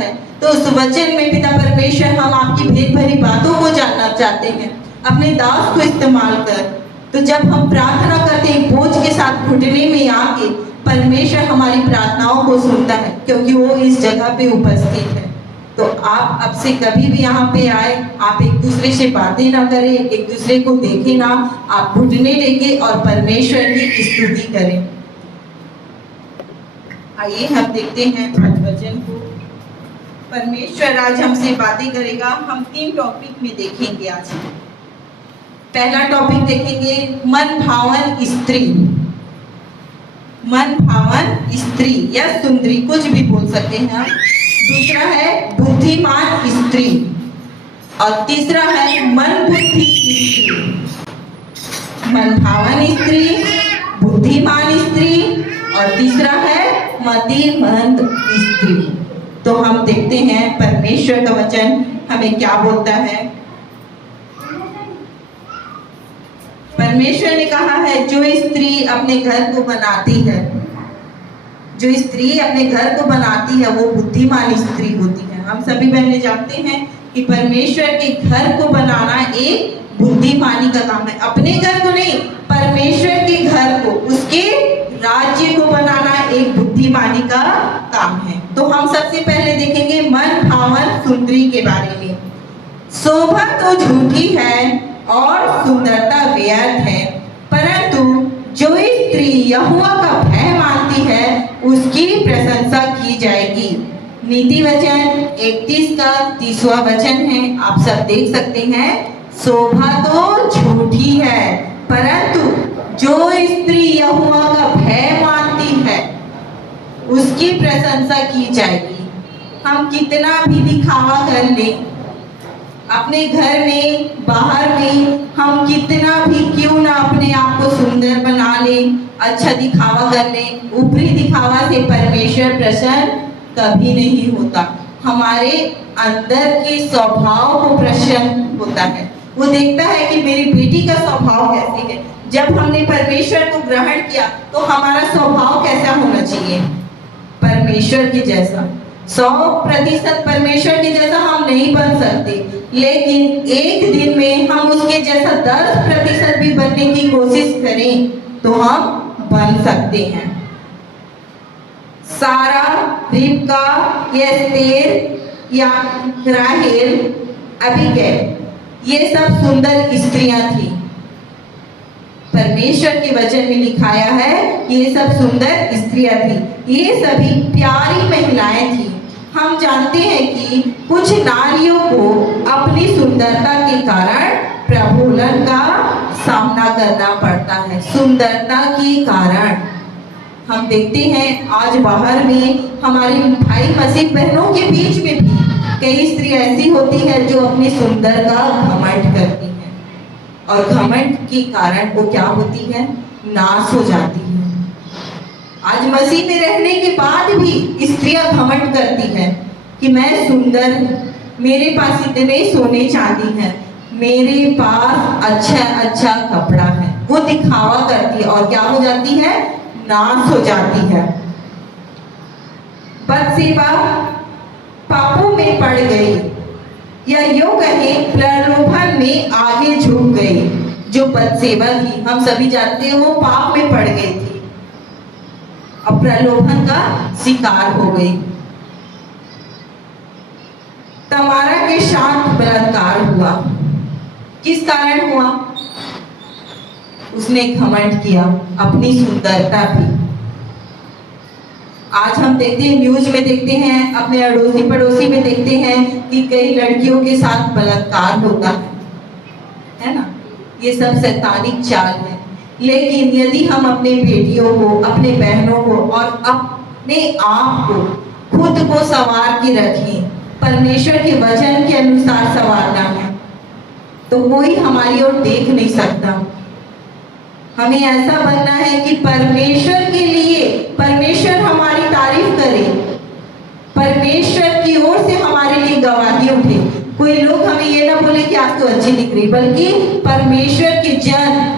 है। तो उस वचन में पिता परमेश्वर हम आपकी भेद भरी बातों को जानना चाहते हैं, अपने दास को इस्तेमाल कर। तो जब हम प्रार्थना करते हैं बोझ के साथ घुटने में आके, परमेश्वर हमारी प्रार्थनाओं को सुनता है, क्योंकि वो इस जगह पे उपस्थित है। तो आप अब से कभी भी यहाँ पे आए, आप एक दूसरे से बातें ना करें, एक दूसरे को देखें ना, आप घुटने लेके और परमेश्वर की स्तुति करें। आइए हम देखते हैं आज वचन को। परमेश्वर आज हमसे बातें करेगा। हम 3 टॉपिक में देखेंगे आज। पहला टॉपिक देखेंगे मन भावन स्त्री। मन भावन स्त्री या सुंदरी, कुछ भी बोल सकते हैं हम। दूसरा है बुद्धिमान स्त्री और तीसरा है मन बुद्धि स्त्री। मन भावन स्त्री, बुद्धिमान स्त्री और तीसरा है मतिमंद स्त्री। तो हम देखते हैं परमेश्वर का वचन हमें क्या बोलता है। परमेश्वर ने कहा है जो स्त्री अपने घर को बनाती है, जो स्त्री अपने घर को बनाती है वो बुद्धिमान स्त्री होती है। हम सभी बहनें जानते हैं कि परमेश्वर के घर को बनाना एक बुद्धिमानी का काम है। अपने घर को नहीं, परमेश्वर के घर को, उसके राज्य को बनाना एक बुद्धिमानी का काम है। तो हम सबसे पहले देखेंगे मन भावन सुंदरी के बारे में। शोभा तो झूठी है और सुंदरता व्यर्थ है, परंतु जो स्त्री यहोवा का भय मानती है उसकी प्रशंसा की जाएगी। नीति वचन 31 का 30वां वचन है, आप सब देख सकते हैं। शोभा तो झूठी है, परंतु जो स्त्री यहोवा का भय मानती है उसकी प्रशंसा की जाएगी। हम कितना भी दिखावा कर लें अपने घर में, बाहर में, हम कितना भी क्यों ना अपने आप को सुंदर बना लें, अच्छा दिखावा कर लें, ऊपरी दिखावा से परमेश्वर प्रसन्न कभी नहीं होता। हमारे अंदर के स्वभाव को प्रसन्न होता है। वो देखता है कि मेरी बेटी का स्वभाव कैसे है। जब हमने परमेश्वर को ग्रहण किया तो हमारा स्वभाव कैसा होना चाहिए, परमेश्वर के जैसा। 100% परमेश्वर के जैसा हम नहीं बन सकते, लेकिन एक दिन में हम उसके जैसा 10% भी बनने की कोशिश करें तो हम बन सकते हैं। सारा, रिबका, एस्तेर या राहेल, अबीगैल, ये सब सुंदर स्त्रियां थी। परमेश्वर के वचन में लिखाया है ये सब सुंदर स्त्रियां थी, ये सभी प्यारी महिलाएं थी। हम जानते हैं कि कुछ नारियों को अपनी सुंदरता के कारण प्रभुलन का सामना करना पड़ता है। सुंदरता के कारण हम देखते हैं आज बाहर में हमारी भाई मसीह बहनों के बीच में भी कई स्त्रियां ऐसी होती है जो अपनी सुंदरता का घमंड करती है, और घमंड के कारण वो क्या होती है, नाश हो जाती है। आज मसीह में रहने के बाद भी स्त्रियां घमंड करती है कि मैं सुंदर हूँ, मेरे पास इतने सोने चांदी है, मेरे पास अच्छा कपड़ा है। वो दिखावा करती है और क्या हो जाती है, नाश हो जाती है। बत्सेबा पापों में पड़ गई, या यूं कहें प्रलोभन में आगे झुक गई। जो बत्सेबा थी, हम सभी जानते हैं, वो पाप में पड़ गई थी, अब प्रलोभन का शिकार हो गई। तमारा के साथ बलात्कार हुआ, किस कारण हुआ, उसने घमंड किया, अपनी सुंदरता भी। आज हम देखते हैं, न्यूज में देखते हैं, अपने अड़ोसी पड़ोसी में देखते हैं कि कई लड़कियों के साथ बलात्कार होता है ना। ये सब शैतानिक चाल है। लेकिन यदि हम अपने बेटियों को, अपने बहनों को और अपने आप को, खुद को संवार के रखें, परमेश्वर के वचन के अनुसार संवारना है, तो कोई हमारी ओर देख नहीं सकता। हमें ऐसा बनना है कि परमेश्वर के लिए, परमेश्वर हमारी तारीफ करे, परमेश्वर की ओर से हमारे लिए गवाही उठे। कोई लोग हमें ये ना बोले कि आज तो अच्छी दिख रही, बल्कि परमेश्वर के जन,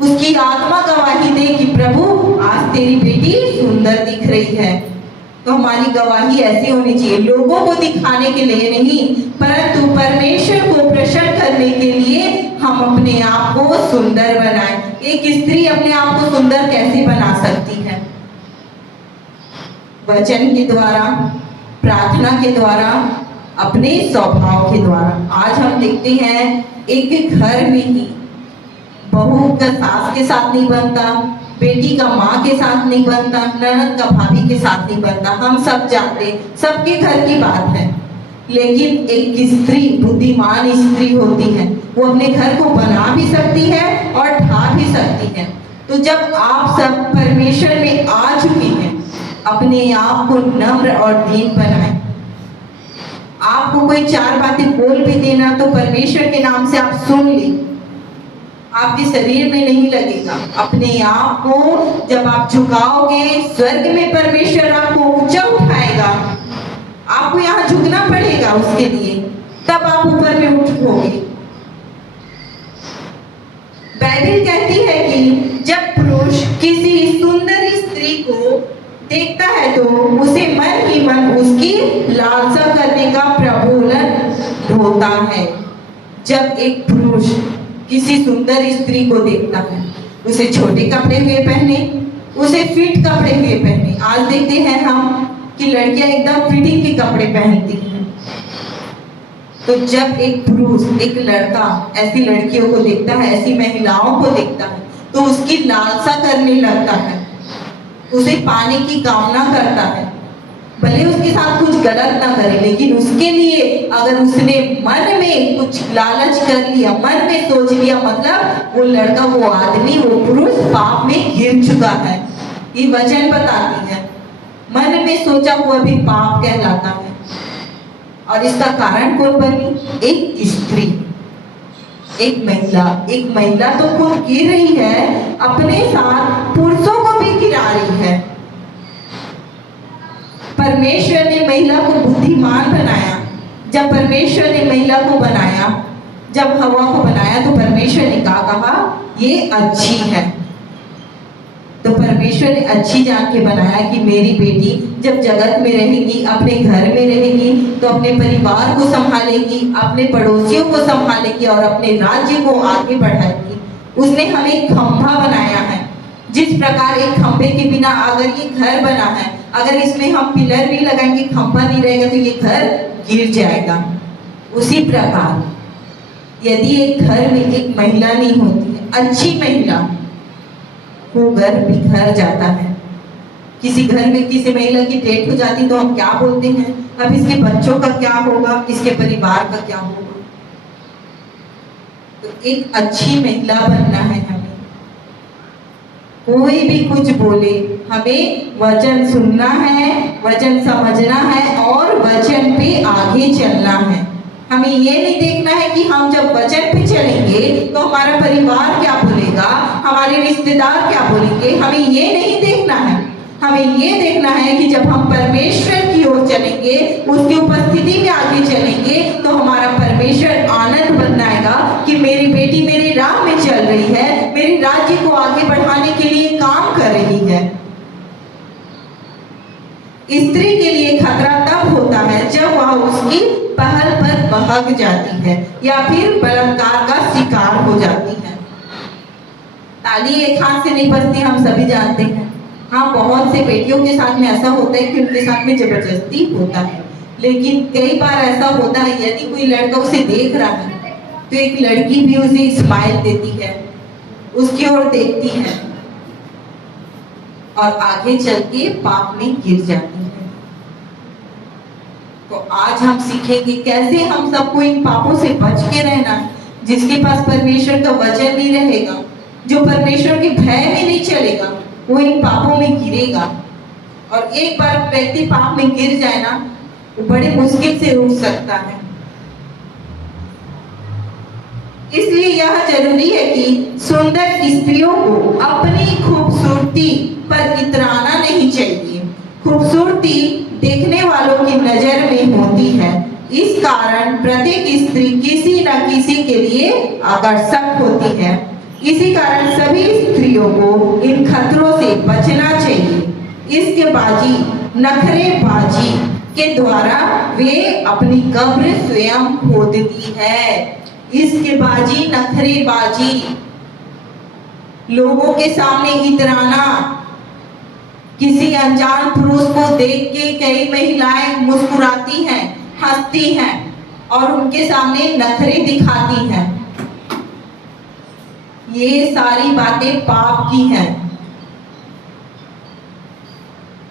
उसकी आत्मा गवाही दे कि प्रभु आज तेरी बेटी सुंदर दिख रही है। तो हमारी गवाही ऐसी होनी चाहिए, लोगों को दिखाने के लिए नहीं, परंतु परमेश्वर को प्रसन्न करने के लिए हम अपने आप को सुंदर बनाएं। एक स्त्री अपने आप को सुंदर कैसे बना सकती है? वचन के द्वारा, प्रार्थना के द्वारा, अपने स्वभाव के द्वारा। आज हम देखते हैं एक घर में ही बहू का सास के साथ नहीं बनता, बेटी का माँ के साथ नहीं बनता, ननद का भाभी के साथ नहीं बनता। हम सब जानते, सबके घर की बात है। लेकिन एक स्त्री, बुद्धिमान स्त्री होती है, वो अपने घर को बना भी सकती है और ढा भी सकती है। तो जब आप सब परमेश्वर में आ चुके हैं, अपने आप को नम्र और दीन बनाएं। आपको कोई चार बातें बोल भी देना तो परमेश्वर के नाम से आप सुन लें, आपके शरीर में नहीं लगेगा। अपने आप को जब आप झुकाओगे, स्वर्ग में परमेश्वर आपको ऊंचा उठाएगा। आपको यहाँ झुकना पड़ेगा उसके लिए, तब आप ऊपर में उठोगे। बाइबल कहती है कि जब पुरुष किसी सुंदर स्त्री को देखता है तो उसे मन ही मन उसकी लालसा करने का प्रबोधन होता है। जब एक पुरुष किसी सुंदर स्त्री को देखता है, उसे छोटे कपड़े हुए पहने, उसे फिट कपड़े हुए पहने। आज देखते हैं हम कि लड़कियां एकदम फिटिंग के कपड़े पहनती हैं। तो जब एक पुरुष, एक लड़का ऐसी लड़कियों को देखता है, ऐसी महिलाओं को देखता है, तो उसकी लालसा करने लगता है, उसे पाने की कामना करता है। भले उसके साथ कुछ गलत ना करे, लेकिन उसके लिए अगर उसने मन में कुछ लालच कर लिया, मन में सोच लिया, मतलब वो लड़का, वो आदमी, वो पुरुष पाप में गिर चुका है। ये वचन बताती है, मन में सोचा हुआ भी पाप कहलाता है। और इसका कारण कौन बनी? एक स्त्री, एक महिला। एक महिला तो खुद गिर रही है, अपने साथ पुरुषों को भी गिरा रही है। परमेश्वर ने महिला को बुद्धिमान बनाया। जब परमेश्वर ने महिला को बनाया, जब हवा को बनाया, तो परमेश्वर ने कहा ये अच्छी है। तो परमेश्वर ने अच्छी जान के बनाया कि मेरी बेटी जब जगत में रहेगी, अपने घर में रहेगी, तो अपने परिवार को संभालेगी, अपने पड़ोसियों को संभालेगी और अपने राज्य को आगे बढ़ाएगी। उसने हमें खंभा बनाया है। जिस प्रकार एक खंभे के बिना अगर ये घर बना है, अगर इसमें हम पिलर नहीं लगाएंगे, खंभा नहीं रहेगा, तो ये घर गिर जाएगा। उसी प्रकार यदि एक घर में एक महिला नहीं होती है, अच्छी महिला, वो घर बिखर जाता है। किसी घर में किसी महिला की डेथ हो जाती तो हम क्या बोलते हैं? अब इसके बच्चों का क्या होगा, इसके परिवार का क्या होगा? तो एक अच्छी महिला बनना है हमें। कोई भी कुछ बोले, हमें वचन सुनना है, वचन समझना है और वचन पे आगे चलना है। हमें ये नहीं देखना है कि हम जब वचन पे चलेंगे तो हमारा परिवार क्या बोलेगा, हमारे रिश्तेदार क्या बोलेंगे। हमें ये नहीं देखना है। हमें ये देखना है कि जब हम परमेश्वर की ओर चलेंगे, उसकी उपस्थिति में आगे चलेंगे, तो हमारा परमेश्वर आनंद बनाएगा कि मेरी बेटी मेरे राह में चल रही है, मेरे राज्य को आगे बढ़ाने के लिए काम कर रही है। स्त्री के लिए खतरा तब होता है जब वह उसकी पहल पर बहक जाती है या फिर बलात्कार का शिकार हो जाती है। ताली एक हाथ से नहीं बजती, हम सभी जानते हैं। हाँ, बहुत से बेटियों के साथ में ऐसा होता है कि उनके साथ में जबरदस्ती होता है, लेकिन कई बार ऐसा होता है यदि कोई लड़का उसे देख रहा है तो एक लड़की भी उसे स्माइल देती है, उसकी ओर देखती है और आगे चल के पाप में गिर जाती है। तो आज हम सीखेंगे कैसे हम सबको इन पापों से बच के रहना है। जिसके पास परमेश्वर का वचन नहीं रहेगा, जो परमेश्वर के भय में नहीं चलेगा, वो इन पापों में गिरेगा। और एक बार व्यक्ति पाप में गिर जाए ना, वो बड़े मुश्किल से उठ सकता है। इसलिए यह जरूरी है कि सुंदर स्त्रियों को अपनी खूबसूरती पर इतराना नहीं चाहिए। खूबसूरती देखने वालों की नजर में होती है, इस कारण प्रत्येक स्त्री किसी न किसी के लिए आकर्षक होती है। इसी कारण सभी स्त्रियों को इन खतरों से बचना चाहिए। इसके बाजी नखरेबाजी के द्वारा वे अपनी कब्र स्वयं खोदती है। इश्कबाजी, नखरेबाजी, लोगों के सामने इतराना। किसी अनजान पुरुष को देख के कई महिलाएं मुस्कुराती हैं, हंसती हैं और उनके सामने नखरे दिखाती हैं। ये सारी बातें पाप की हैं।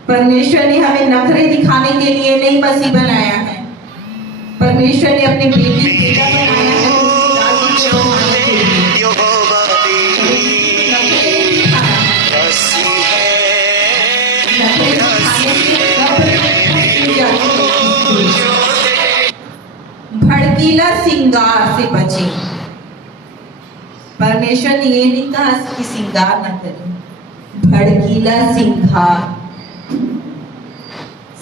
परमेश्वर ने हमें नखरे दिखाने के लिए नहीं मसीह बनाया है। परमेश्वर ने अपने बेटा बनाया है भड़कीला श्रृंगार से बचें। परमेश्वर ने ये नहीं कहा कि श्रृंगार न करें, भड़कीला श्रृंगार।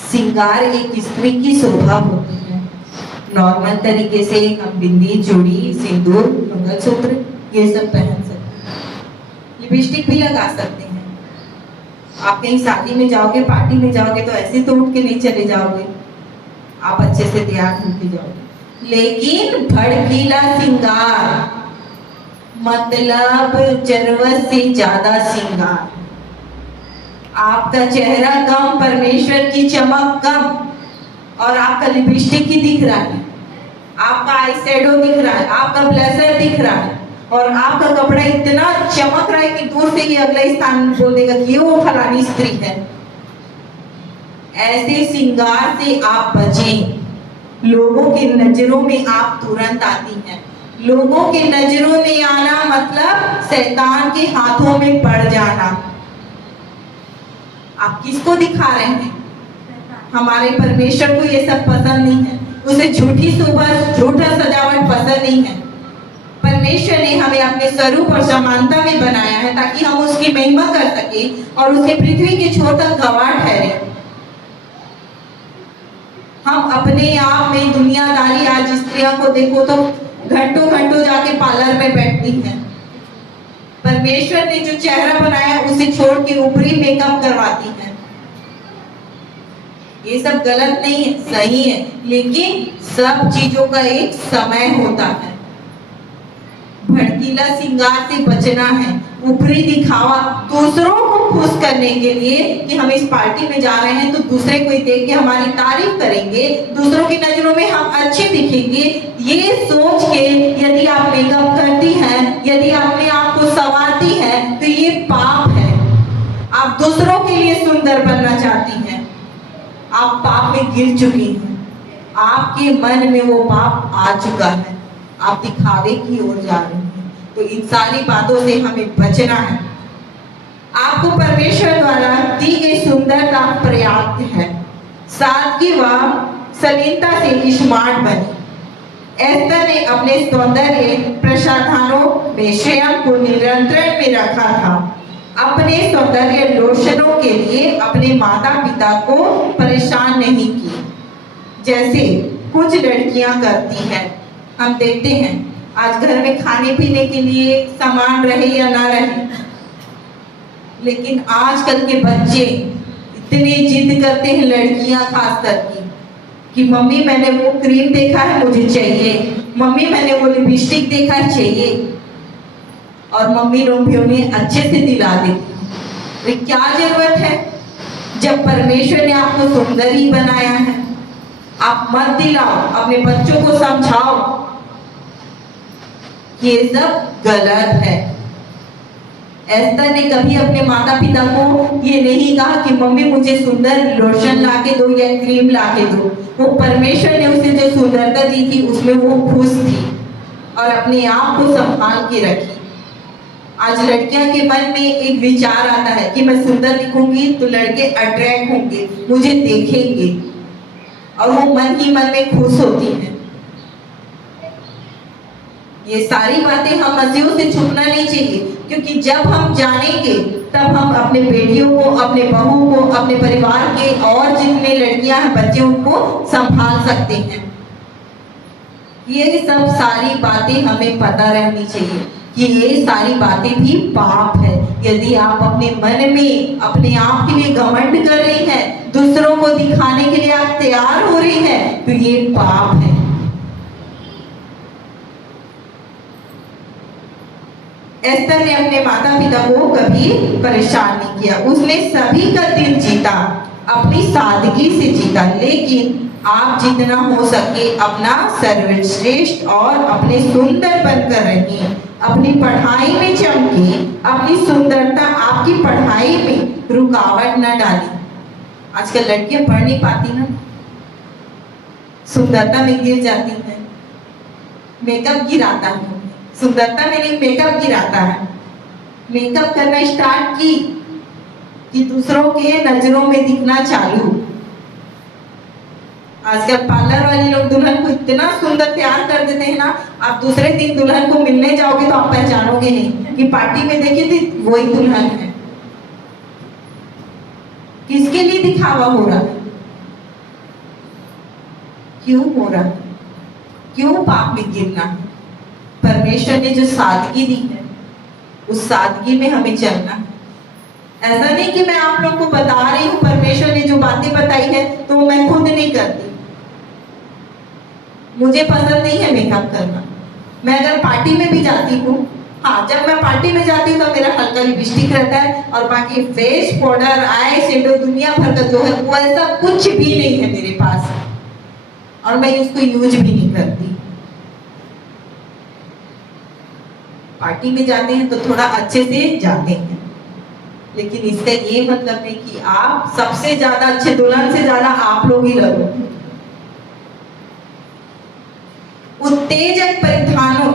श्रृंगार एक स्त्री की शोभा होती है। नॉर्मल तरीके से हम बिंदी, चूड़ी, सिंदूर, मंगलसूत्र ये सब पहन सकते हैं, लिपस्टिक भी लगा सकते हैं। आप कहीं शादी में जाओगे, पार्टी में जाओगे तो ऐसे तो उठ के नहीं चले जाओगे, आप अच्छे से तैयार होके जाओगे। लेकिन भड़कीला श्रृंगार मतलब जरूरत से ज्यादा श्रृंगार। आपका चेहरा कम, परमेश्वर की चमक कम, और आपका लिपस्टिक ही दिख रहा है, आपका आई शैडो दिख रहा है, आपका ब्लेजर दिख रहा है, और आपका कपड़ा इतना चमक रहा है कि दूर से ही अगला स्थान बोल देगा कि वो फलानी स्त्री है। ऐसे श्रृंगार से आप बचें। लोगों की नजरों में आप तुरंत आती हैं। लोगों के नजरों में आना मतलब शैतान के हाथों में पड़ जाना। आप किसको दिखा रहे हैं? हमारे परमेश्वर को ये सब पसंद नहीं है। उसे झूठी शोभा, झूठा सजावट पसंद नहीं है। परमेश्वर ने हमें अपने स्वरूप और समानता में बनाया है ताकि हम उसकी महिमा कर सके और उसके पृथ्वी के छोर तक गवाह ठहरे। हम अपने आप में दुनियादारी, आज स्त्रियों को देखो तो घंटों घंटों जाके पार्लर में बैठती हैं। परमेश्वर ने जो चेहरा बनाया उसे छोड़ के ऊपरी मेकअप करवाती हैं। ये सब गलत नहीं है, सही है, लेकिन सब चीजों का एक समय होता है। भड़कीला श्रृंगार से बचना है। ऊपरी दिखावा दूसरों को खुश करने के लिए कि हम इस पार्टी में जा रहे हैं तो दूसरे कोई देख के हमारी तारीफ करेंगे, दूसरों की नजरों में हम अच्छे दिखेंगे, ये सोच के यदि आप मेकअप करती हैं, यदि अपने आप को संवारती हैं तो ये पाप है। आप दूसरों के लिए सुंदर बनना चाहती हैं, आप पाप में गिर चुकी हैं। आपके मन में वो पाप आ चुका है, आप दिखावे की ओर जा रहे हैं। तो इन सारी बातों से हमें बचना है। आपको परमेश्वर द्वारा दी गई सुंदरता पर्याप्त है। सादगी व सलीनता से स्मार्ट बनी। एस्तर ने अपने सौंदर्य प्रसाधनों में स्वयं को नियंत्रण में रखा था। अपने सौंदर्य लोशनों के लिए अपने माता पिता को परेशान नहीं की, जैसे कुछ लड़कियां करती हैं। हम देखते हैं आज घर में खाने पीने के लिए सामान रहे या ना रहे, लेकिन आजकल के बच्चे इतने जिद करते हैं, लड़कियां खास करके, कि मम्मी मैंने वो क्रीम देखा है मुझे चाहिए, मम्मी मैंने वो लिपस्टिक देखा है चाहिए, और मम्मी भी उन्हें अच्छे से दिला देती। क्या जरूरत है जब परमेश्वर ने आपको सुंदर ही बनाया है? आप मत दिलाओ, अपने बच्चों को समझाओ, ये सब गलत है। एस्तर ने कभी अपने माता पिता को ये नहीं कहा कि मम्मी मुझे सुंदर लोशन लाके दो या क्रीम लाके दो। वो परमेश्वर ने उसे जो सुंदरता दी थी उसमें वो खुश थी और अपने आप को संभाल के रखी। आज लड़कियां के मन में एक विचार आता है कि मैं सुंदर दिखूंगी तो लड़के अट्रैक्ट होंगे, मुझे देखेंगे, और वो मन ही मन में खुश होती हैं। ये सारी बातें हम मसीहों से छुपना नहीं चाहिए, क्योंकि जब हम जानेंगे तब हम अपने बेटियों को, अपने बहू को, अपने परिवार के और जितने लड़कियां हैं, बच्चे, उनको संभाल सकते हैं। ये सब सारी बातें हमें पता रहनी चाहिए। कि ये सारी बातें भी पाप है। यदि आप अपने मन में अपने आप के लिए घमंड कर रही हैं, दूसरों को दिखाने के लिए आप तैयार हो रही हैं, तो ये पाप है। एस्तर ने अपने माता पिता को कभी परेशान नहीं किया, उसने सभी का दिल जीता, अपनी सादगी से जीता। लेकिन आप जितना हो सके अपना सर्वश्रेष्ठ और अपने सुंदर बनकर रहिए, अपनी पढ़ाई में चमके, अपनी सुंदरता आपकी पढ़ाई में रुकावट न डाली। आजकल लड़कियां पढ़ नहीं पाती ना, सुंदरता में गिर जाती है, मेकअप गिराता है, सुंदरता में नहीं मेकअप गिराता है। मेकअप करना स्टार्ट की कि दूसरों के नजरों में दिखना चालू। आजकल पार्लर वाले लोग दुल्हन को इतना सुंदर तैयार कर देते हैं ना, आप दूसरे दिन दुल्हन को मिलने जाओगे तो आप पहचानोगे नहीं कि पार्टी में देखे थे वही दुल्हन है। किसके लिए दिखावा हो रहा है? क्यों हो रहा है? क्यों पाप में गिरना है? परमेश्वर ने जो सादगी दी है, उस सादगी में हमें चलना है। ऐसा नहीं कि मैं आप लोग को बता रही हूँ, परमेश्वर ने जो बातें बताई है तो मैं खुद नहीं करती। मुझे पसंद नहीं है मेकअप करना। मैं अगर पार्टी में भी जाती हूँ, हाँ, जब मैं पार्टी में जाती हूँ तो मेरा हल्का लिपस्टिक रहता है और बाकी फेस पाउडर, आई शेडो, दुनिया भर का जो है वो ऐसा कुछ भी नहीं है मेरे पास, और मैं उसको यूज भी नहीं करती। पार्टी में जाते हैं तो थोड़ा अच्छे से जाते हैं, लेकिन इसका ये मतलब नहीं कि आप सबसे ज्यादा अच्छे दुल्हन से ज्यादा आप लोग ही लगो। उत्तेजक परिधानों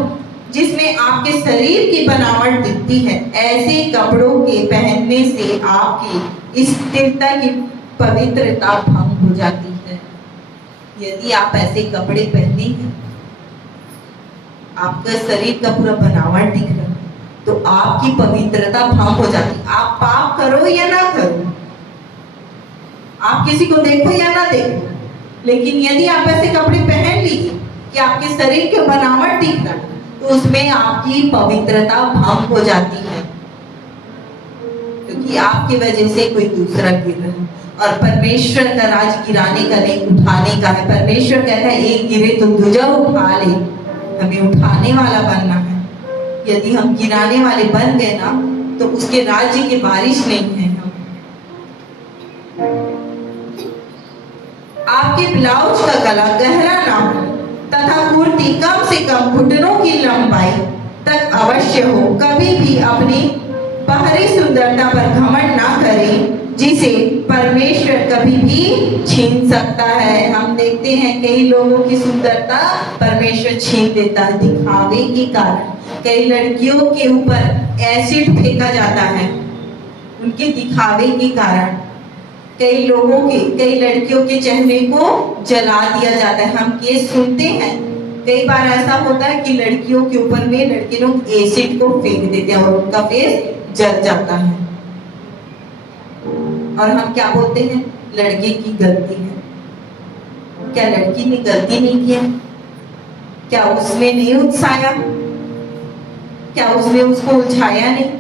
जिसमें आपके शरीर की बनावट दिखती है, ऐसे कपड़ों के पहनने से आपकी स्थिरता की पवित्रता भंग हो जाती है। यदि आप ऐसे कपड़े पहने हैं, आपका शरीर का पूरा बनावट दिख रहा है, तो आपकी पवित्रता भंग हो जाती। आप पाप करो या ना करो, आप किसी को देखो या ना देखो, लेकिन यदि आप ऐसे कपड़े पहन लीजिए कि आपके शरीर के बनावट दिख रहा है, तो उसमें आपकी पवित्रता भंग हो जाती है, क्योंकि आपकी वजह से कोई दूसरा गिर रहा है। और परमेश्वर का राज गिराने का नहीं, उठाने का है। परमेश्वर कहता है एक गिरे तो दूजा उठा ले। हमें उठाने वाला बनना है। यदि हम गिराने वाले बन गए ना, तो उसके राज्य की बारिश नहीं है। हम आपके ब्लाउज का गला गहरा ना हो तथा कुर्ती कम से कम घुटनों की लंबाई तक अवश्य हो। कभी भी अपनी बाहरी सुंदरता पर घमंड ना करें, जिसे परमेश्वर कभी भी छीन सकता है। हम देखते हैं कई लोगों की सुंदरता परमेश्वर छीन देता है दिखावे के कारण। कई लड़कियों के ऊपर एसिड फेंका जाता है उनके दिखावे के कारण। कई लड़कियों के चेहरे को जला दिया जाता है। हम केस सुनते हैं, कई बार ऐसा होता है कि लड़कियों के ऊपर में लड़के लोग एसिड को फेंक देते हैं और उनका फेस जल जाता है, और हम क्या बोलते हैं? लड़के की गलती है। क्या लड़की ने गलती नहीं किया? क्या उसने नहीं उकसाया? क्या उसने उसको उलझाया नहीं?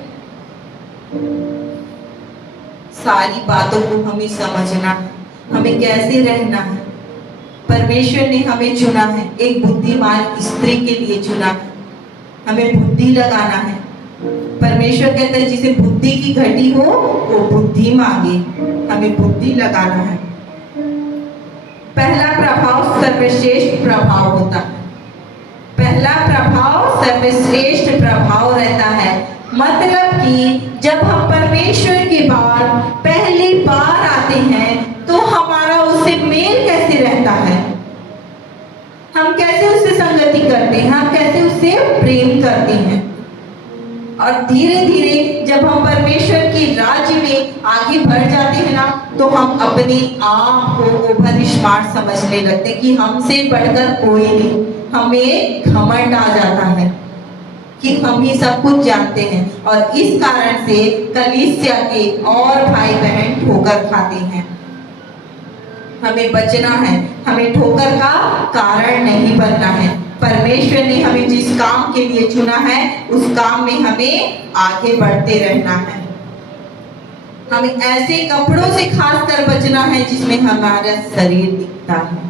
सारी बातों को हमें समझना है, हमें कैसे रहना है। परमेश्वर ने हमें चुना है, एक बुद्धिमान स्त्री के लिए चुना है। हमें बुद्धि लगाना है। परमेश्वर कहता है जिसे बुद्धि की घटी हो वो बुद्धि मांगे। हमें बुद्धि लगाना है। पहला प्रभाव सर्वश्रेष्ठ प्रभाव होता है। पहला प्रभाव सर्वश्रेष्ठ प्रभाव रहता है। मतलब कि जब हम परमेश्वर के बाद पहली बार आते हैं तो हमारा उससे मेल कैसे रहता है, हम कैसे उससे संगति करते हैं, हम कैसे उससे प्रेम करते हैं। और धीरे धीरे जब हम परमेश्वर के राज्य में आगे बढ़ जाते हैं ना, तो हम अपने आप को ओवर स्मार्ट समझने लगते हैं कि हमसे बढ़कर कोई नहीं। हमें घमंड आ जाता है कि हम ही सब कुछ जानते हैं, और इस कारण से कलीसिया के और भाई बहन ठोकर खाते हैं। हमें बचना है, हमें ठोकर का कारण नहीं बनना है। परमेश्वर परमेश्वर ने हमें जिस काम के लिए चुना है उस काम में हमें आगे बढ़ते रहना है। हमें ऐसे कपड़ों से खासकर बचना है जिसमें हमारा शरीर दिखता है।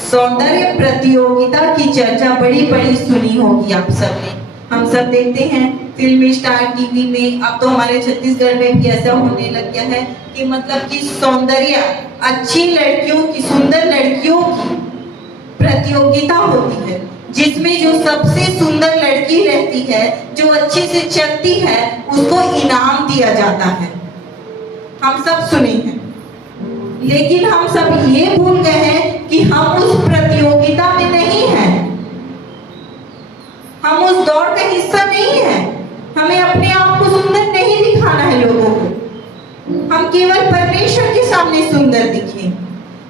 सौंदर्य प्रतियोगिता की चर्चा बड़ी बड़ी सुनी होगी आप सबने। हम सब देखते हैं फिल्मी स्टार टीवी में। अब तो हमारे छत्तीसगढ़ में भी ऐसा होने लग गया है कि मतलब कि सौंदर्य, अच्छी लड़कियों की, सुंदर लड़कियों की प्रतियोगिता होती है, जिसमें जो सबसे सुंदर लड़की रहती है, जो अच्छे से चलती है, उसको इनाम दिया जाता है। हम सब सुने हैं, लेकिन हम सब ये भूल गए हैं कि हम उस प्रतियोगिता में नहीं हैं, हम उस दौड़ का हिस्सा नहीं है। हमें अपने आप को सुंदर नहीं दिखाना है लोगों को, हम केवल परमेश्वर के सामने सुंदर दिखें।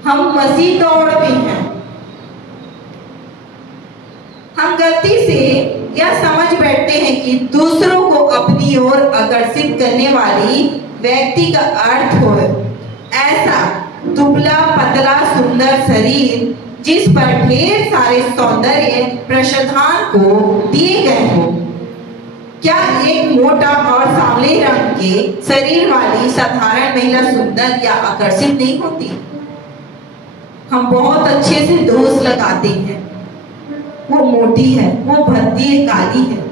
हम मसीह दौड़ में हैं। हम गलती से यह समझ बैठते हैं कि दूसरों को अपनी ओर आकर्षित करने वाली व्यक्ति का अर्थ हो ऐसा दुबला पतला सुंदर शरीर जिस पर ढेर सारे सौंदर्य प्रसाधन को दिए गए हो। क्या एक मोटा और सांवले रंग के शरीर वाली साधारण महिला सुंदर या आकर्षित नहीं होती? हम बहुत अच्छे से दोष लगाते हैं, वो मोटी है, वो भद्दी है, काली है,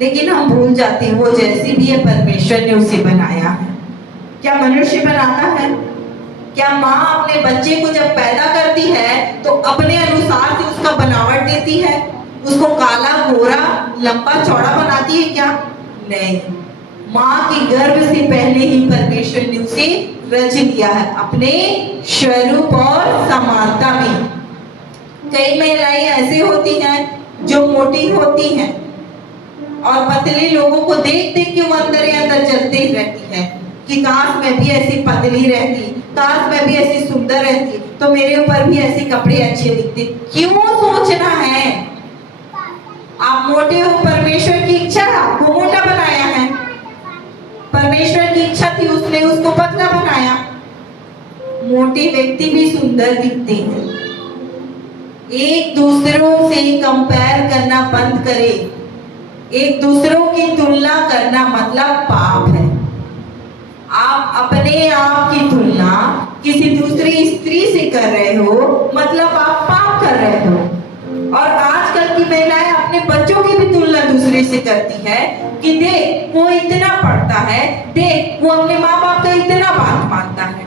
लेकिन हम भूल जाते हैं वो जैसी भी है परमेश्वर ने उसे बनाया है। क्या मनुष्य बनाता है? क्या माँ अपने बच्चे को जब पैदा करती है तो अपने अनुसार से उसका बनावट देती है, उसको काला गोरा लंबा चौड़ा बनाती है क्या? नहीं, माँ के गर्भ से पहले ही परमेश्वर ने उसे रच दिया है अपने स्वरूप और समानता में। कई महिलाएं ऐसी होती हैं जो मोटी होती हैं और पतले लोगों को देख देख के वो अंदर ही अंदर चलती रहती है कि काश मैं भी ऐसी पतली रहती, काश मैं भी ऐसी सुंदर रहती तो मेरे ऊपर भी ऐसे कपड़े अच्छे दिखते। क्यों सोचना है? आप मोटे हो, परमेश्वर की इच्छा है आपको मोटा बनाया है, परमेश्वर की इच्छा थी उसने उसको पतला बनाया। मोटे व्यक्ति भी सुंदर दिखते हैं। एक दूसरों से कंपेयर करना बंद करें। एक दूसरों की तुलना करना मतलब पाप है। आप अपने आप की तुलना किसी दूसरी स्त्री से कर रहे हो, मतलब आप पाप कर रहे हो। और आजकल की महिलाएं अपने बच्चों की भी तुलना दूसरे से करती है कि देख वो इतना पढ़ता है, देख वो अपने माँ बाप का इतना बात मानता है।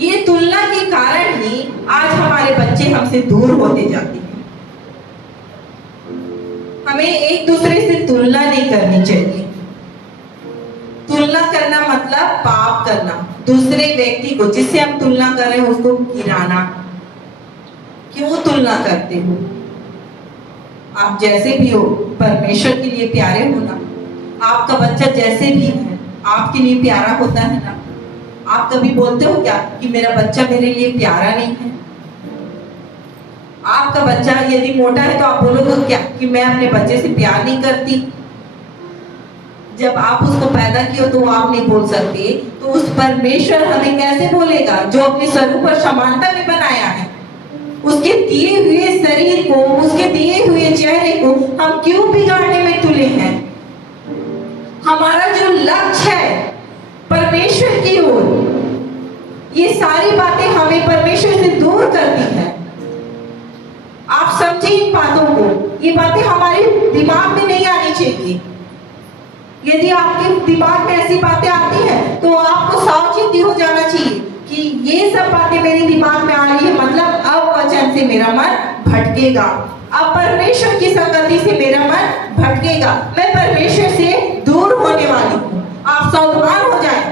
ये तुलना के कारण ही आज हमारे बच्चे हमसे दूर होते जाते हैं। हमें एक दूसरे से तुलना नहीं करनी चाहिए। तुलना करना मतलब पाप करना, दूसरे व्यक्ति को जिससे हम तुलना कर रहे हैं उसको गिराना। क्यों तुलना करते हो? आप जैसे भी हो परमेश्वर के लिए प्यारे हो ना। आपका बच्चा जैसे भी है आपके लिए प्यारा होता है ना। आप कभी बोलते हो क्या कि मेरा बच्चा मेरे लिए प्यारा नहीं है? आपका बच्चा यदि मोटा है तो आप बोलोगे क्या कि मैं अपने बच्चे से प्यार नहीं करती? जब आप उसको पैदा किए तो आप नहीं बोल सकते, तो उस परमेश्वर हमें कैसे बोलेगा जो अपने स्वरूप और समानता में बनाया है? उसके दिए हुए शरीर को, उसके दिए हुए चेहरे को हम क्यों बिगाड़ने में तुले हैं? हमारा जो लक्ष्य है परमेश्वर की ओर, ये सारी बातें हमें परमेश्वर से दूर करती है। आप समझिए इन बातों को, ये बातें हमारे दिमाग में नहीं आनी चाहिए। यदि आपके दिमाग में ऐसी बातें आती हैं तो आपको सावचेती हो जाना चाहिए कि ये सब बातें मेरे दिमाग में आ रही है, मतलब अब वचन से मेरा मन भटकेगा, अब परमेश्वर की संगति से मेरा मन भटकेगा, मैं परमेश्वर से दूर होने वाली हूँ। आप सावधान हो जाएं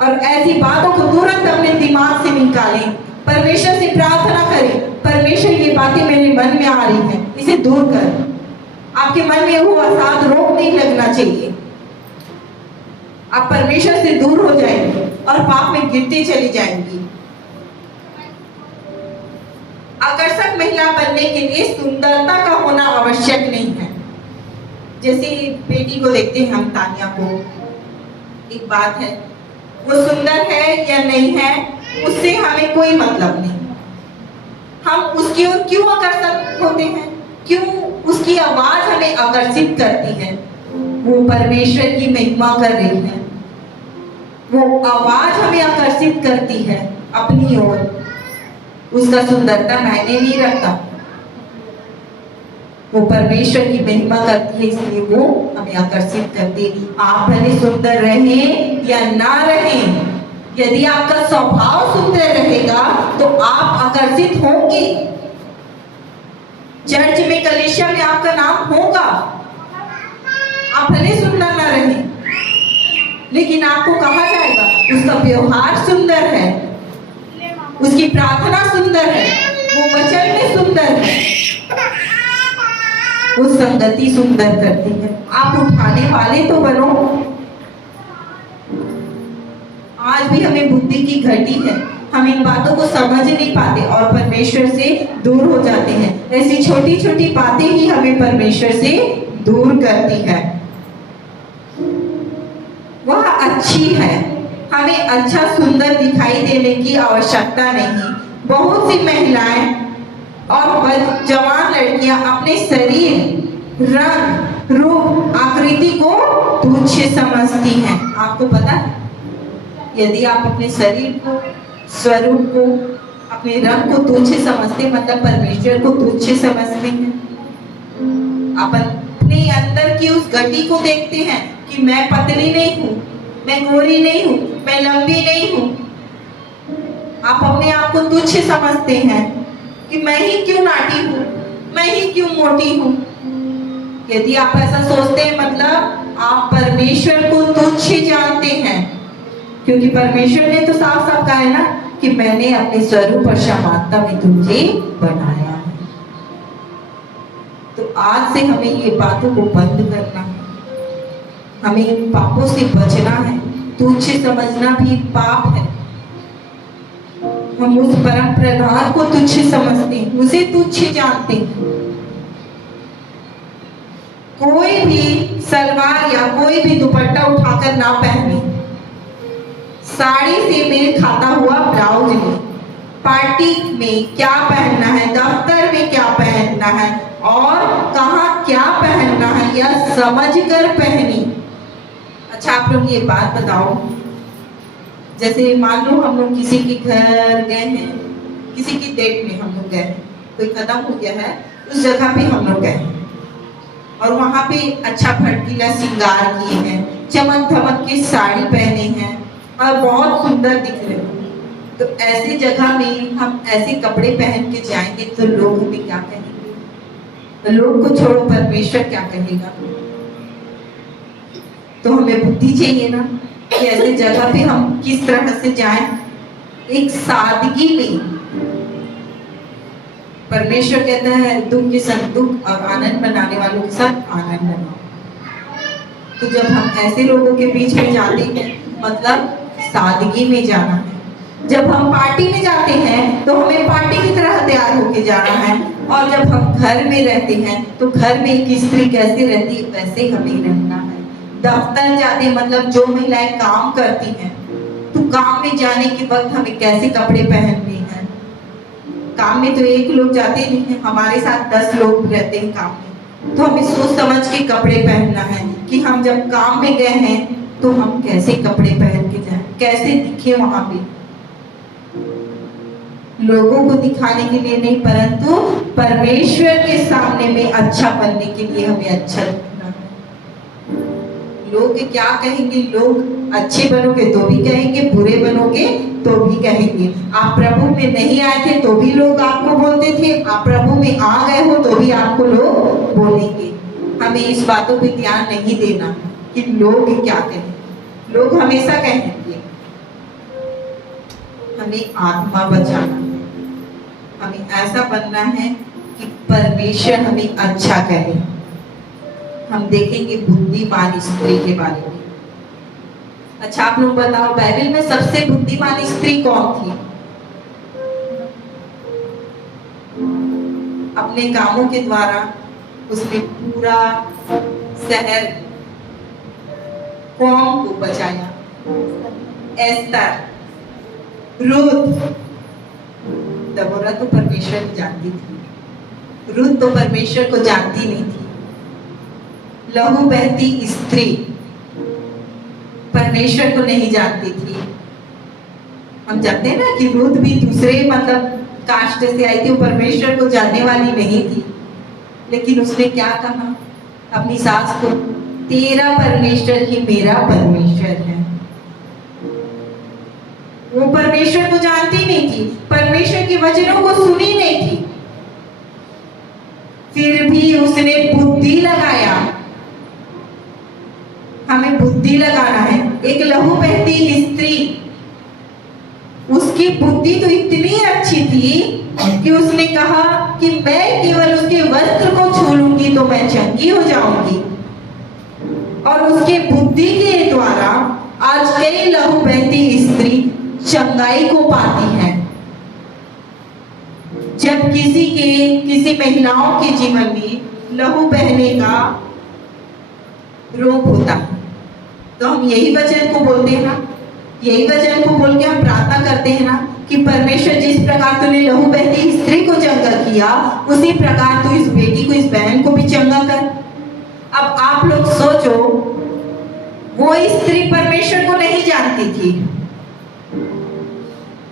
और ऐसी बातों को तुरंत अपने दिमाग से निकालें। परमेश्वर से प्रार्थना करें, परमेश्वर ये बातें मेरे मन में आ रही हैं, इसे दूर कर। आपके मन में वो असाध रोग नहीं लगना चाहिए। आप परमेश्वर से दूर हो जाएंगे और पाप में गिरते चली जाएंगी। आकर्षक महिला बनने के लिए सुंदरता का होना आवश्यक नहीं है। जैसे बेटी को देखते हैं हम, तानिया को, एक बात है वो सुंदर है या नहीं है उससे हमें कोई मतलब नहीं। हम उसकी ओर क्यों आकर्षित होते हैं? क्यों उसकी आवाज हमें आकर्षित करती है? वो परमेश्वर की महिमा कर रही है, वो आवाज हमें आकर्षित करती है अपनी ओर। उसका सुंदरता मायने नहीं रखता, वो परमेश्वर की महिमा करती है, इसलिए वो हमें आकर्षित करती है। आप भले सुंदर रहें या ना रहें, यदि आपका स्वभाव सुंदर रहेगा तो आप आकर्षित होंगे। चर्च में, कलीसिया में आपका नाम होगा। आप भले सुंदर ना रहें, लेकिन आपको कहा जाएगा उसका व्यवहार सुंदर है, उसकी प्रार्थना सुंदर है, वो वचन में सुंदर है, वो संगति सुंदर करती है। आप उठाने वाले तो बनो। आज भी हमें बुद्धि की घटी है, हम इन बातों को समझ नहीं पाते और परमेश्वर से दूर हो जाते हैं। ऐसी छोटी छोटी बातें ही हमें परमेश्वर से दूर करती है। वह अच्छी है, हमें अच्छा सुंदर दिखाई देने की आवश्यकता नहीं। बहुत सी महिलाएं और जवान लड़कियां अपने शरीर, रंग, रूप, आकृति को तुच्छ समझती हैं। आपको पता है, यदि आप अपने शरीर को, स्वरूप को, अपने रंग को तुच्छ समझते, मतलब परमेश्वर को तुच्छ समझते हैं। आप अपने अंदर की उस गति को देखते हैं कि मैं पतली नहीं हूँ, मैं गोरी नहीं हूँ, मैं लंबी नहीं हूँ। आप अपने आप को तुच्छ समझते हैं कि मैं ही क्यों नाटी हूँ, मैं ही क्यों मोटी हूँ। यदि आप ऐसा सोचते हैं, मतलब आप परमेश्वर को तुच्छ जानते हैं, क्योंकि परमेश्वर ने तो साफ साफ कहा है ना कि मैंने अपने स्वरूप और समानता में तुझे बनाया है। तो आज से हमें ये बातों को बंद करना है, हमें इन पापों से बचना है। तुच्छ समझना भी पाप है। हम उस परम प्रधान को तुच्छ समझते हैं, उसे तुच्छ जानते हैं। कोई भी सलवार या कोई भी दुपट्टा उठाकर ना पहने, साड़ी से मेल खाता हुआ ब्लाउज में, पार्टी में क्या पहनना है, दफ्तर में क्या पहनना है और कहाँ क्या पहनना है, यह समझकर पहनी। अच्छा, आप लोग ये बात बताओ, जैसे मान लो हम लोग किसी के घर गए हैं, किसी की डेट में हम लोग गए हैं, कोई खत्म हो गया है, उस जगह पे हम लोग गए हैं और वहां पे अच्छा भड़कीला श्रृंगार किए हैं, चमक धमक की साड़ी पहने हैं और बहुत सुंदर दिख रहे हैं। तो ऐसी जगह में हम ऐसे कपड़े पहन के जाएंगे तो लोग हमें क्या कहेंगे? तो लोग को छोड़ो, परमेश्वर क्या कहेगा? तो हमें बुद्धि चाहिए ना कि ऐसे जगह पे हम किस तरह से जाएं, एक सादगी में। परमेश्वर कहता है दुख के संग दुख और आनंद मनाने वालों के साथ आनंद मनाओ। तो जब हम ऐसे लोगों के बीच में जाते हैं, मतलब सादगी में जाना है। जब हम पार्टी में जाते हैं तो हमें पार्टी की तरह तैयार होके जाना है, और जब हम घर में रहते हैं तो घर में एक स्त्री कैसे रहती है वैसे हमें रहना है। दफ्तर जाते, मतलब जो महिलाएं काम करती हैं, तो काम में जाने के वक्त हमें कैसे कपड़े पहनने हैं। काम में तो एक लोग जाते नहीं है, हमारे साथ 10 लोग रहते हैं काम में, तो हमें सोच समझ के कपड़े पहनना है कि हम जब काम में गए हैं तो हम कैसे कपड़े पहन के जाएं, कैसे दिखे वहां पे। लोगों को दिखाने के लिए नहीं, परंतु परमेश्वर के सामने में अच्छा बनने के लिए हमें अच्छा दिखना है। लोग क्या कहेंगे? लोग अच्छे बनोगे तो भी कहेंगे, बुरे बनोगे तो भी कहेंगे। आप प्रभु में नहीं आए थे तो भी लोग आपको बोलते थे, आप प्रभु में आ गए हो तो भी आपको लोग बोलेंगे। हमें इस बातों पे ध्यान नहीं देना कि लोग क्या कहें। लोग हमेशा कहेंगे। हमें आत्मा बचाना है, हमें ऐसा बनना है कि परमेश्वर हमें अच्छा कहे। हम देखेंगे बुद्धिमान स्त्री के बारे में। अच्छा, आप लोग बताओ, बाइबल में सबसे बुद्धिमान स्त्री कौन थी? अपने कामों के द्वारा उसने पूरा शहर कौम को बचाया। एस्तर, रूथ, दबोरा तो परमेश्वर को जानती थी, रूथ तो परमेश्वर को जानती नहीं थी। लहू बहती स्त्री परमेश्वर को नहीं जानती थी। हम जानते हैं ना कि रूथ भी दूसरे मतलब कास्ट से आई थी, वो परमेश्वर को जानने वाली नहीं थी, लेकिन उसने क्या कहा अपनी सास को, तेरा परमेश्वर ही मेरा परमेश्वर है। वो परमेश्वर को जानती नहीं थी, परमेश्वर के वचनों को सुनी नहीं थी, फिर भी उसने बुद्धि लगाया। हमें बुद्धि लगाना है। एक लहू बहती स्त्री, उसकी बुद्धि तो इतनी अच्छी थी कि उसने कहा कि मैं केवल उसके वस्त्र को छू लूंगी तो मैं चंगी हो जाऊंगी। और उसके बुद्धि के द्वारा आज कई लहू बहती स्त्री चंगाई को पाती है। जब किसी महिलाओं के जीवन में लहू बहने का रोग होता है तो हम यही वचन को बोलते हैं ना, यही वचन को बोल के हम प्रार्थना करते हैं ना कि परमेश्वर जिस प्रकार तूने लहू बहती स्त्री को चंगा किया, उसी प्रकार तू इस बेटी को, इस बहन को भी चंगा कर। अब आप लोग सोचो, वो स्त्री परमेश्वर को नहीं जानती थी,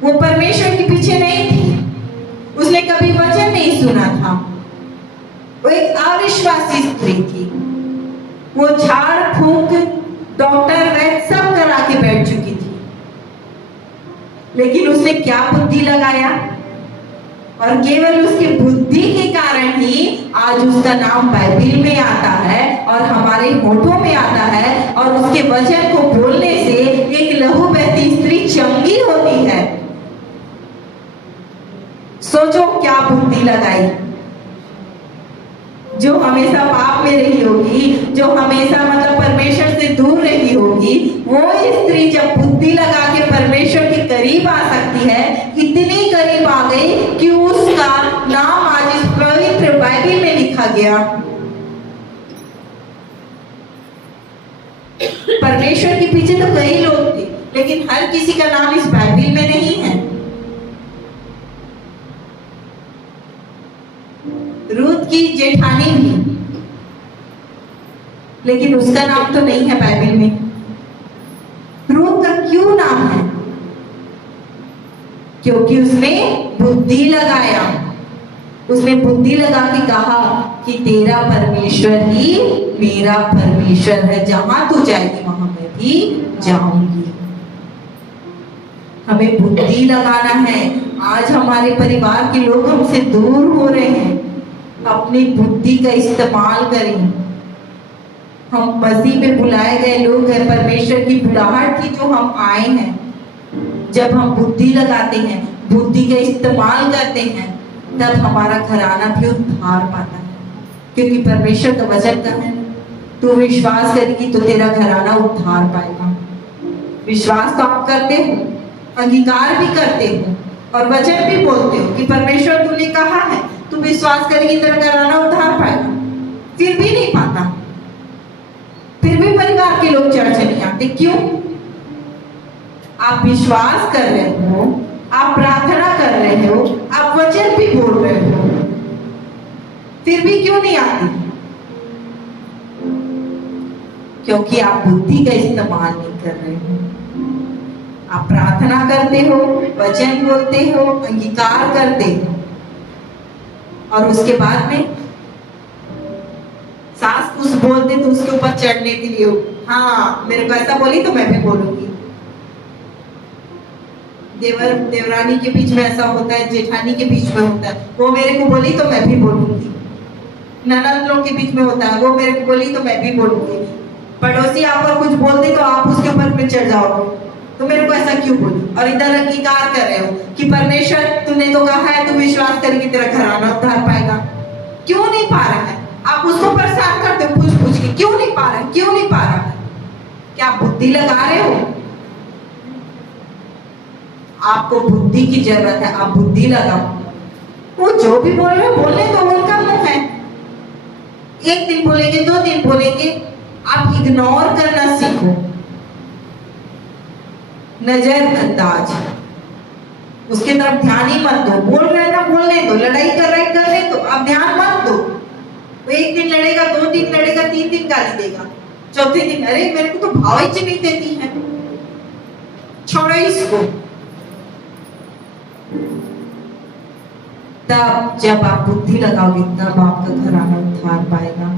वो परमेश्वर के पीछे नहीं थी, उसने कभी वचन नहीं सुना था, वो एक अविश्वासी स्त्री थी। वो झाड़ फूंक, डॉक्टर वैद्य सब करा के बैठ चुकी थी, लेकिन उसने क्या बुद्धि लगाया, और केवल उसकी बुद्धि के कारण ही आज उसका नाम बाइबिल में आता है और हमारे होठों में आता है, और उसके वचन को बोलने से एक लहू बहती स्त्री चंगी होती है। सोचो क्या बुद्धि लगाई। जो हमेशा पाप में रही होगी, जो हमेशा मतलब परमेश्वर से दूर रही होगी, वो स्त्री जब बुद्धि लगा के परमेश्वर के करीब आ सकती है, इतनी करीब आ गई कि उसका नाम आज इस पवित्र बाइबल में लिखा गया। परमेश्वर के पीछे तो कई लोग थे, लेकिन हर किसी का नाम इस बाइबल में नहीं है। रूथ की जेठानी भी, लेकिन उसका नाम तो नहीं है बाइबल में। रूथ का क्यों नाम है? क्योंकि उसने बुद्धि लगाया, उसने बुद्धि लगा के कहा कि तेरा परमेश्वर ही मेरा परमेश्वर है, जहां तू जाएगी वहां मैं भी जाऊंगी। हमें बुद्धि लगाना है। आज हमारे परिवार के लोग हमसे दूर हो रहे हैं, अपनी बुद्धि का इस्तेमाल करें। हम मसीह में बुलाए गए लोग हैं, परमेश्वर की बुलाहट थी जो हम आए हैं। जब हम बुद्धि लगाते हैं, बुद्धि का इस्तेमाल करते हैं, तब हमारा घराना भी उद्धार पाता है, क्योंकि परमेश्वर का वचन का है, तू विश्वास करेगी तो तेरा घराना उद्धार पाएगा। विश्वास तो आप करते हो, अंगीकार भी करते हो और वचन भी बोलते हो कि परमेश्वर तूने कहा है, तू विश्वास करेगी तेरा घराना उद्धार पाएगा, फिर भी नहीं पाता, फिर भी परिवार के लोग चर्च नहीं आते। क्यों? आप विश्वास कर रहे हो, आप प्रार्थना कर रहे हो, आप वचन भी बोल रहे हो, फिर भी क्यों नहीं आती? क्योंकि आप बुद्धि का इस्तेमाल नहीं कर रहे हो। आप प्रार्थना करते हो, वचन बोलते हो, अंगीकार करते हो, और उसके बाद में सास कुछ बोलते तो उसके ऊपर चढ़ने के लिए, हाँ मेरे को ऐसा बोली तो मैं भी बोलूंगी। देवर देवरानी के बीच में ऐसा होता है, जेठानी के बीच में होता है, वो मेरे को बोली तो मैं भी बोलूंगी। ननद लोग के बीच में होता है, वो मेरे को बोली तो मैं भी बोलूंगी। पड़ोसी आपको कुछ बोलते तो आप उसके ऊपर में चढ़ जाओगे, तो मेरे को ऐसा क्यों बोली? और इधर अंगीकार कर रहे हो कि परमेश्वर तूने तो कहा है, तू विश्वास करके तेरा घराना उद्धार पाएगा, क्यों नहीं पा रहा है? आप उसको परेशान करते हो पूछ पूछ के, क्यों नहीं पा रहा है, क्यों नहीं पा रहा है? क्या आप बुद्धि लगा रहे हो? आपको बुद्धि की जरूरत है, आप बुद्धि लगाओ। वो जो भी बोल रहे हो बोलने दो, उनका मुंह है। एक दिन बोलेंगे, 2 दिन बोलेंगे, आप इग्नोर करना सीखो। नजरअंदाज, उसके तरफ ध्यान ही मत दो। बोल रहे ना, बोल दो, लड़ाई करने दो, आप ध्यान मत दो। वो एक दिन लड़ेगा, 2 दिन लड़ेगा, 3 दिन गाली देगा, चौथे दिन अरे मेरे को तो भाव ही नहीं देती है, छोड़ो इसको। तब जब आप बुद्धि लगाओगे तब आपका घराना उद्धार पाएगा।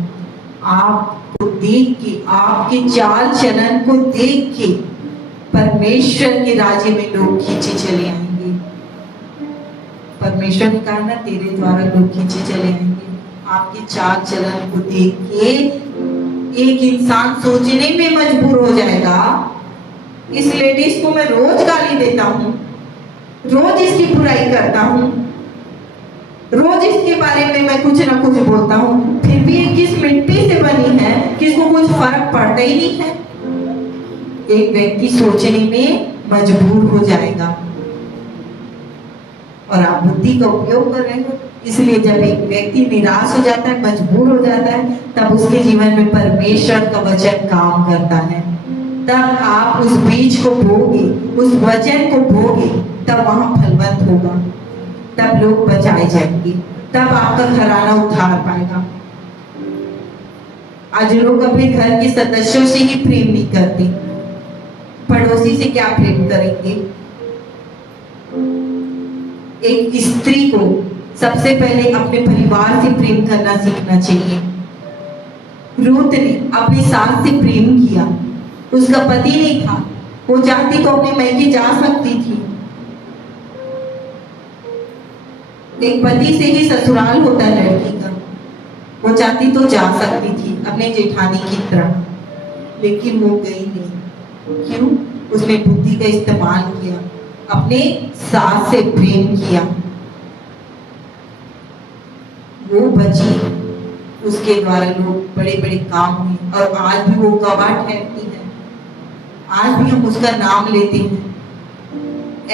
आपको देख के, आपके चाल चलन को देख के परमेश्वर के राज्य में लोग खींचे चले आएंगे। परमेश्वर ने कहा ना, तेरे द्वारा लोग खींचे चले आएंगे। आपके चाल चलन को देख के एक इंसान सोचने में मजबूर हो जाएगा, इस लेडीज को मैं रोज गाली देता हूँ, रोज इसकी बुराई करता हूँ, रोज इसके बारे में मैं कुछ ना कुछ बोलता हूँ, फिर भी ये किस मिट्टी से बनी है कि इसको कुछ फर्क पड़ता ही नहीं है। एक व्यक्ति सोचने में मजबूर हो जाएगा और आप बुद्धि का उपयोग कर रहे हो। इसलिए जब एक व्यक्ति निराश हो जाता है, मजबूर हो जाता है, तब उसके जीवन में परमेश्वर का वचन काम करता है। तब आप उस बीज को बोगे, उस वचन को बोगे, तब वहां फलवंत होगा, तब लोग बचाए जाएंगे, तब आपका घराना उद्धार पाएगा। आज लोग अपने घर के सदस्यों से ही प्रेम नहीं करते, पड़ोसी से क्या प्रेम करेंगे। एक स्त्री को सबसे पहले अपने परिवार से प्रेम करना सीखना चाहिए। रूत ने अपनी सास से प्रेम किया, उसका पति नहीं था, वो चाहती तो अपने मैके जा सकती थी। एक पति से ही ससुराल होता है लड़की का, वो चाहती तो जा सकती थी अपने जेठानी की तरह, लेकिन वो गई नहीं। क्यों? उसने बुद्धि का इस्तेमाल किया, अपने सास से प्रेम किया, वो बची, उसके द्वारा लोग बड़े बड़े काम हुए और आज भी वो गवाह ठहरती है। आज भी हम उसका नाम लेते हैं।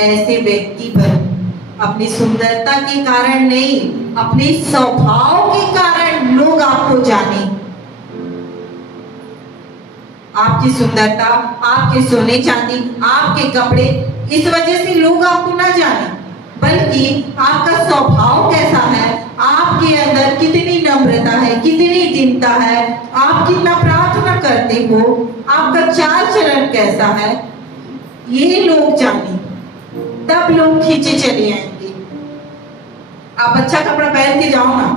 ऐसे व्यक्ति पर अपनी सुंदरता के कारण नहीं, अपने स्वभाव के कारण लोग आपको जाने। आपकी सुंदरता, आपके सोने चांदी, आपके कपड़े, इस वजह से लोग आपको ना जाने, बल्कि आपका स्वभाव कैसा है, आपके अंदर कितनी नम्रता है, कितनी दीनता है, आप कितना प्रार्थना करते हो, आपका चाल चलन कैसा है, ये लोग जाने, तब लोग खींचे चले आएंगे। आप अच्छा कपड़ा पहन के जाओ ना,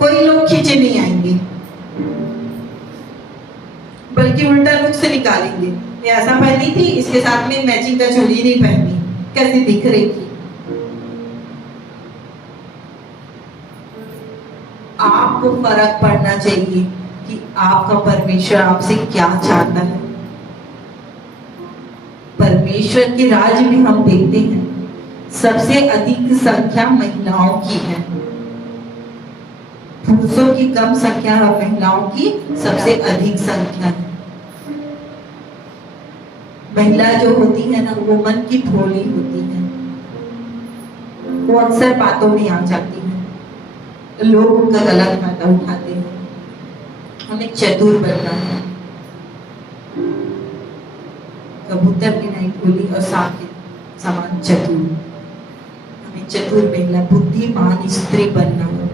कोई लोग खींचे नहीं आएंगे, बल्कि उल्टा लुक से निकालेंगे। ये ऐसा पहनी थी, इसके साथ में मैचिंग का चोली नहीं पहनी, कैसी दिख रही थी। आपको फर्क पड़ना चाहिए कि आपका परमेश्वर आपसे क्या चाहता है। परमेश्वर के राज्य में हम देखते हैं सबसे अधिक संख्या महिलाओं की है, पुरुषों की कम संख्या और महिलाओं की सबसे अधिक संख्या है। महिला जो होती है ना, वो मन की भोली होती है, वो अक्सर बातों में आ जाती है, लोग उनका गलत फायदा उठाते हैं। हमें चतुर बनना है, कबूतर की नहीं भोली और सांप के समान चतुर। हमें चतुर महिला, बुद्धिमान स्त्री बनना है।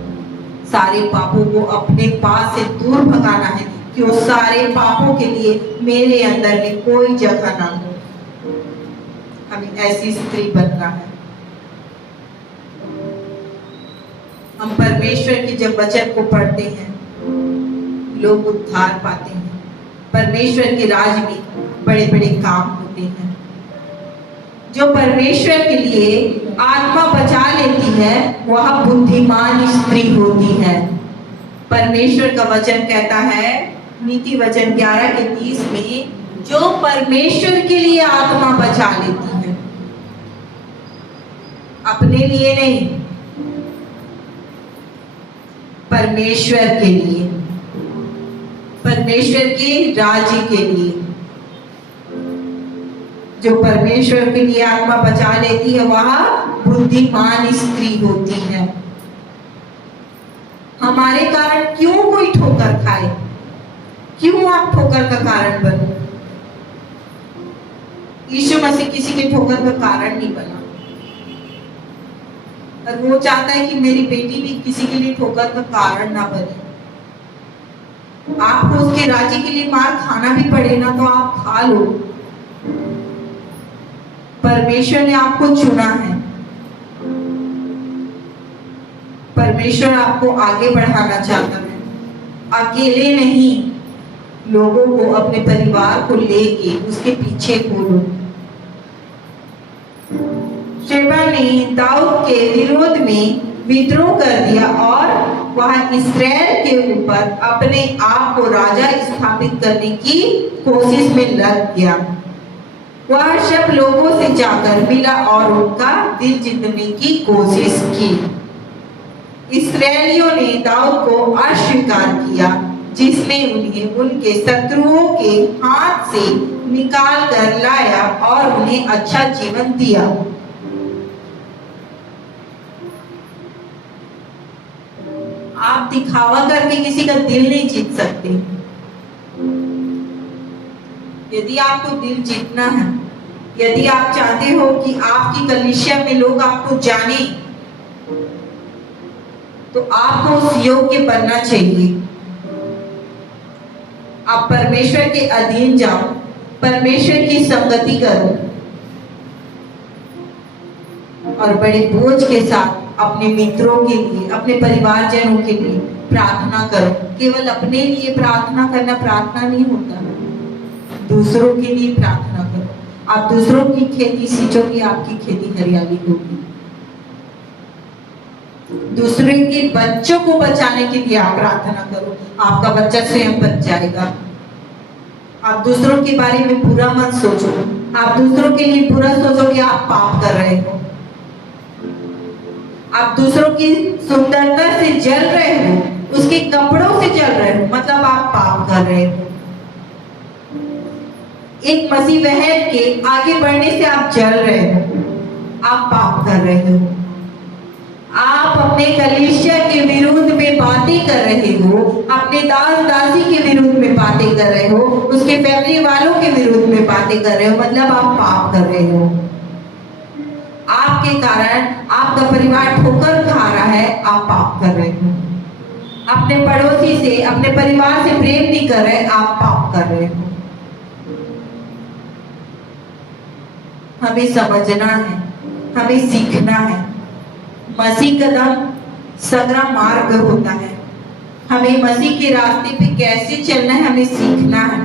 सारे पापों को अपने पास से दूर भगाना है कि वो सारे पापों के लिए मेरे अंदर में कोई जगह ना हो। हमें ऐसी स्त्री बनना है। हम परमेश्वर के जब वचन को पढ़ते हैं, लोग उद्धार पाते हैं। परमेश्वर के राज में बड़े बड़े काम होते हैं। जो परमेश्वर के लिए आत्मा बचा लेती है, वह बुद्धिमान स्त्री होती है। परमेश्वर का वचन कहता है, नीति वचन 11:30 में, जो परमेश्वर के लिए आत्मा बचा लेती है, अपने लिए नहीं, परमेश्वर के लिए, परमेश्वर के राज्य के लिए। जो परमेश्वर के लिए आत्मा बचा लेती है, वह बुद्धिमान स्त्री होती है। हमारे कारण क्यों कोई ठोकर खाए? क्यों आप ठोकर का कारण बनो? यीशु मसीह किसी के ठोकर का कारण नहीं बना। और वो चाहता है कि मेरी बेटी भी किसी के लिए ठोकर का कारण ना बने। आपको उसके राजी के लिए मार खाना भी पड़े ना तो आप खा लो। परमेश्वर ने आपको चुना है, परमेश्वर आपको आगे बढ़ाना चाहता है। अकेले नहीं, लोगों को, अपने परिवार को लेके उसके पीछे खोलो। शेबा ने दाऊद के विरोध में विद्रोह कर दिया और वह इस्राएल के ऊपर अपने आप को राजा स्थापित करने की कोशिश में लग गया। वह सब लोगों से जाकर मिला और उनका दिल जीतने की कोशिश की। इस्राएलियों ने दाऊद को अस्वीकार किया, जिसने उन्हें उनके शत्रुओं के हाथ से निकाल कर लाया और उन्हें अच्छा जीवन दिया। आप दिखावा करके किसी का दिल नहीं जीत सकते। यदि आपको दिल जीतना है, यदि आप चाहते हो कि आपकी कलीसिया में लोग आपको जाने, तो आपको उस योग्य बनना चाहिए। आप परमेश्वर के अधीन जाओ, परमेश्वर की संगति करो और बड़े बोझ के साथ अपने मित्रों के लिए, अपने परिवारजनों के लिए प्रार्थना करो। केवल अपने लिए प्रार्थना करना प्रार्थना नहीं होता, दूसरों के लिए प्रार्थना करो। आप दूसरों की खेती सींचोगे, आपकी खेती हरियाली होगी। दूसरे के बच्चों को बचाने के लिए आप प्रार्थना करो, आपका बच्चा स्वयं बच जाएगा। आप दूसरों के बारे में बुरा मत सोचो। आप दूसरों के लिए बुरा सोचोगे, आप पाप कर रहे हो। आप दूसरों की सुंदरता से जल रहे हो, उसके कपड़ों से जल रहे हो, मतलब आप पाप कर रहे हो। एक मसीह बहन के आगे बढ़ने से आप जल रहे हो, आप पाप कर रहे हो। आप अपने कलीसिया के विरुद्ध में बातें कर रहे हो, अपने दास दासी के विरुद्ध में बातें कर रहे हो, उसके फैमिली वालों के विरुद्ध में बातें कर रहे हो, मतलब आप पाप कर रहे हो। आपके कारण आपका परिवार ठोकर खा रहा है, आप पाप कर रहे हो। अपने पड़ोसी से, अपने परिवार से प्रेम नहीं कर रहे, आप पाप कर रहे हो। हमें समझना है, हमें सीखना है। मसीह कदम संग्राम मार्ग होता है। हमें मसीह के रास्ते पे कैसे चलना है, हमें सीखना है।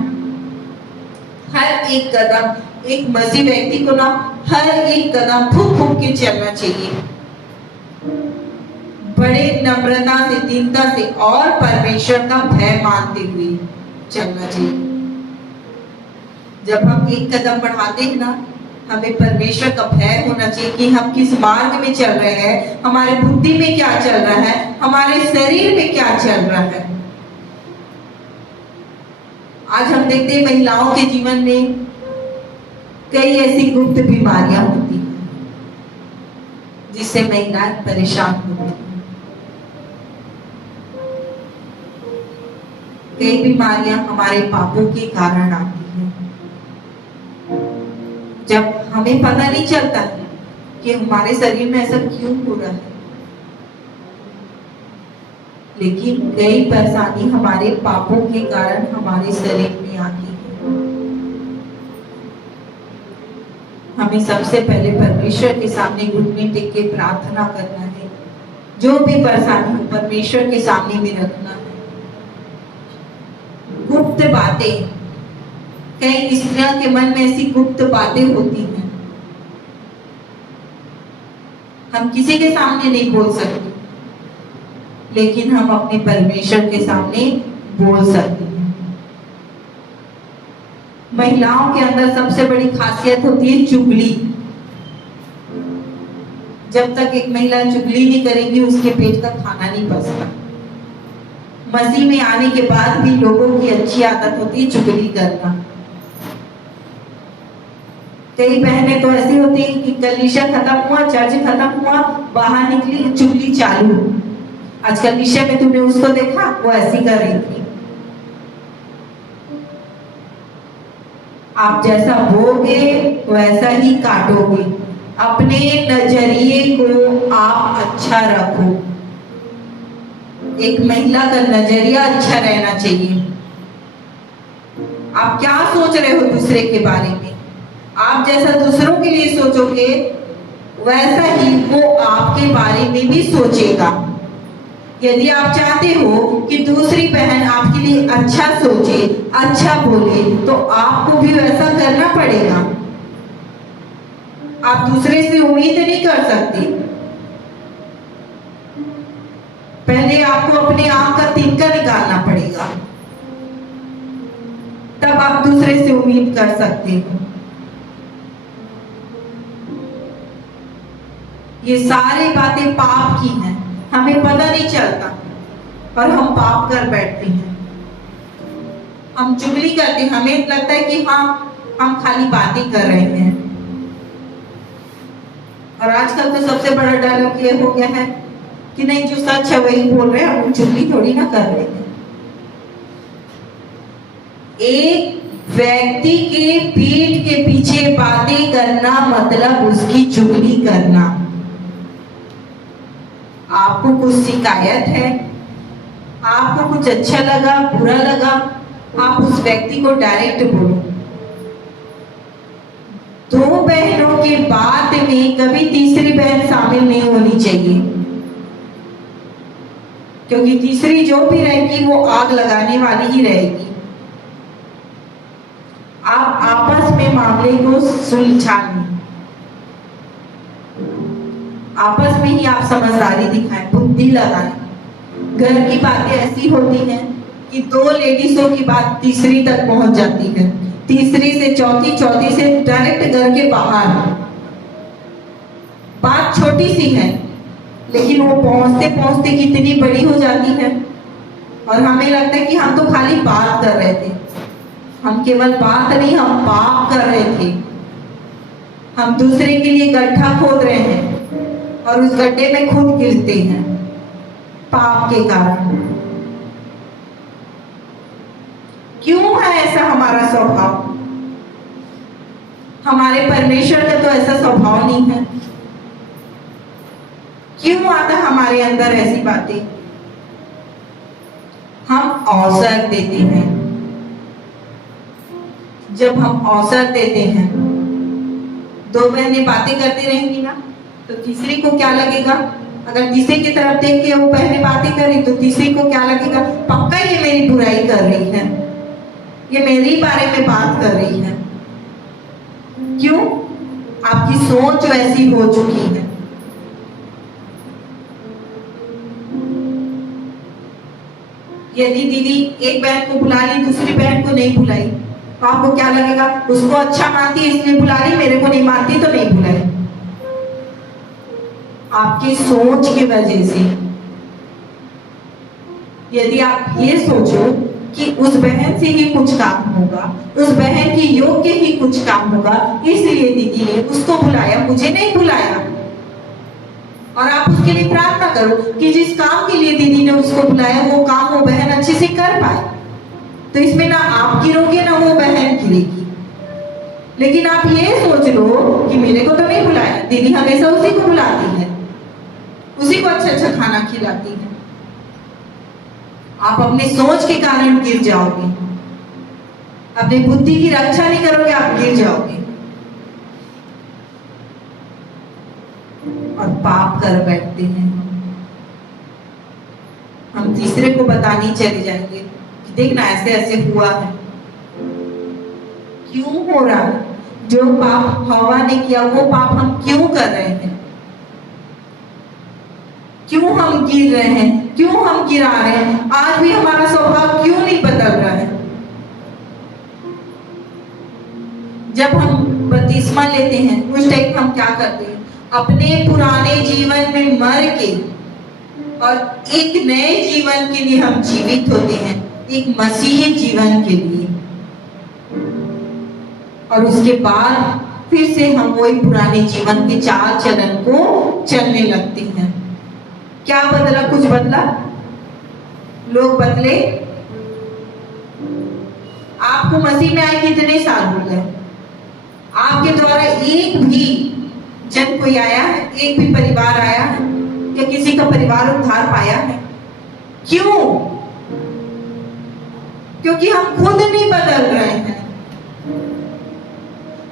हर एक कदम, एक मसीह व्यक्ति को ना हर एक कदम फूक फूक के चलना चाहिए, बड़े नम्रता से, दीनता से और परमेश्वर का भय मानते हुए चलना चाहिए। जब हम एक कदम बढ़ाते हैं ना, हमें परमेश्वर का भय होना चाहिए कि हम किस मार्ग में चल रहे हैं, हमारे बुद्धि में क्या चल रहा है, हमारे शरीर में क्या चल रहा है। आज हम देखते हैं महिलाओं के जीवन में कई ऐसी गुप्त बीमारियां होती हैं जिससे महिलाएं परेशान होती हैं। कई बीमारियां हमारे पापों के कारण आती हैं। जब हमें पता नहीं चलता कि हमारे शरीर में ऐसा क्यों हो रहा है, लेकिन कई परेशानी हमारे पापों के कारण हमारे शरीर में आती है। हमें सबसे पहले परमेश्वर के सामने घुटने टेक के प्रार्थना करना है। जो भी परेशानी हो परमेश्वर के सामने में रखना है। गुप्त बातें, कई स्त्रियों के मन में ऐसी गुप्त बातें होती हैं, हम किसी के सामने नहीं बोल सकते, लेकिन हम अपने परमेश्वर के सामने बोल सकते हैं। महिलाओं के अंदर सबसे बड़ी खासियत होती है चुगली। जब तक एक महिला चुगली नहीं करेगी, उसके पेट का खाना नहीं पचता। मसीह में आने के बाद भी लोगों की अच्छी आदत होती है चुगली करना। कई बहनें तो ऐसी होती हैं कि कलीसिया खत्म हुआ, चर्च खत्म हुआ, बाहर निकली, चुगली चालू। आज कलीसिया में तुमने उसको देखा, वो ऐसी कर रही थी। आप जैसा बोगे वैसा ही काटोगे। अपने नजरिए को आप अच्छा रखो। एक महिला का नजरिया अच्छा रहना चाहिए। आप क्या सोच रहे हो दूसरे के बारे में? आप जैसा दूसरों के लिए सोचोगे वैसा ही वो आपके बारे में भी सोचेगा। यदि आप चाहते हो कि दूसरी बहन आपके लिए अच्छा सोचे, अच्छा बोले, तो आपको भी वैसा करना पड़ेगा। आप दूसरे से उम्मीद नहीं कर सकते। पहले आपको अपने आंख का तिनका निकालना पड़ेगा, तब आप दूसरे से उम्मीद कर सकते हो। ये सारी बातें पाप की हैं, हमें पता नहीं चलता और हम पाप कर बैठते हैं। हम चुगली करते हैं, हमें लगता है कि हाँ हम खाली बातें कर रहे हैं। और आजकल तो सबसे बड़ा डायलॉग ये हो गया है कि नहीं, जो सच है वही बोल रहे हैं, हम चुगली थोड़ी ना कर रहे हैं। एक व्यक्ति के पीठ के पीछे बातें करना मतलब उसकी चुगली करना। आपको कुछ शिकायत है, आपको कुछ अच्छा लगा, बुरा लगा, आप उस व्यक्ति को डायरेक्ट बोलो। दो बहनों के बात में कभी तीसरी बहन शामिल नहीं होनी चाहिए, क्योंकि तीसरी जो भी रहेगी वो आग लगाने वाली ही रहेगी। आप आपस में मामले को सुलझा लें, आपस में ही आप समझदारी दिखाएं, बुद्धि लगाएं। घर की बातें ऐसी होती हैं कि दो लेडीजों की बात तीसरी तक पहुंच जाती है, तीसरी से चौथी, चौथी से डायरेक्ट घर के बाहर। बात छोटी सी है लेकिन वो पहुंचते पहुंचते कितनी बड़ी हो जाती है, और हमें लगता है कि हम तो खाली बात कर रहे थे। हम केवल बात नहीं, हम पाप कर रहे थे। हम दूसरे के लिए गड्ढा खोद रहे हैं और उस गड्ढे में खुद गिरते हैं पाप के कारण। क्यों है ऐसा हमारा स्वभाव? हमारे परमेश्वर का तो ऐसा स्वभाव नहीं है। क्यों आता हमारे अंदर ऐसी बातें? हम अवसर देते हैं। जब हम अवसर देते हैं, दो बहनें बातें करती रहेंगी ना, तो तीसरी को क्या लगेगा? अगर तीसरी की तरफ देख के वो बहनें बातें करी तो तीसरी को क्या लगेगा? पक्का ये मेरी बुराई कर रही है, ये मेरे बारे में बात कर रही है। क्यों? आपकी सोच वैसी हो चुकी है। यदि दीदी एक बहन को बुला ली, दूसरी बहन को नहीं बुलाई, तो आपको क्या लगेगा? उसको अच्छा मानती है इसलिए बुला ली, मेरे को नहीं मानती तो नहीं बुलाई। आपकी सोच की वजह से। यदि आप ये सोचो कि उस बहन से ही कुछ काम होगा, उस बहन की योग्य ही कुछ काम होगा, इसलिए दीदी ने उसको बुलाया, मुझे नहीं बुलाया, और आप उसके लिए प्रार्थना करो कि जिस काम के लिए दीदी ने उसको बुलाया वो काम वो बहन अच्छे से कर पाए, तो इसमें ना आप गिरोगे ना वो बहन गिरेगी। लेकिन आप ये सोच लो कि मेरे को तो नहीं बुलाया, दीदी हमेशा उसी को बुलाती है, उसी को अच्छा अच्छा खाना खिलाती है। आप अपनी सोच के कारण गिर जाओगे, अपनी बुद्धि की रक्षा नहीं करोगे, आप गिर जाओगे और पाप कर बैठते हैं। हम तीसरे को बताने चले जाएंगे कि देखना ऐसे ऐसे हुआ है। क्यों हो रहा है? जो पाप हवा ने किया वो पाप हम क्यों कर रहे हैं? क्यों हम गिर रहे हैं? क्यों हम गिरा रहे हैं? आज भी हमारा स्वभाव क्यों नहीं बदल रहा है? जब हम बपतिस्मा लेते हैं उस टाइम हम क्या करते हैं? अपने पुराने जीवन में मर के और एक नए जीवन के लिए हम जीवित होते हैं, एक मसीही जीवन के लिए, और उसके बाद फिर से हम वही पुराने जीवन के चाल चलन को चलने लगते हैं। क्या बदला? कुछ बदला? लोग बदले? आपको मसीह में आए कितने साल हो गए? आपके द्वारा एक भी जन कोई आया है? एक भी परिवार आया है? या किसी का परिवार उद्धार पाया है? क्यों? क्योंकि हम खुद नहीं बदल रहे हैं,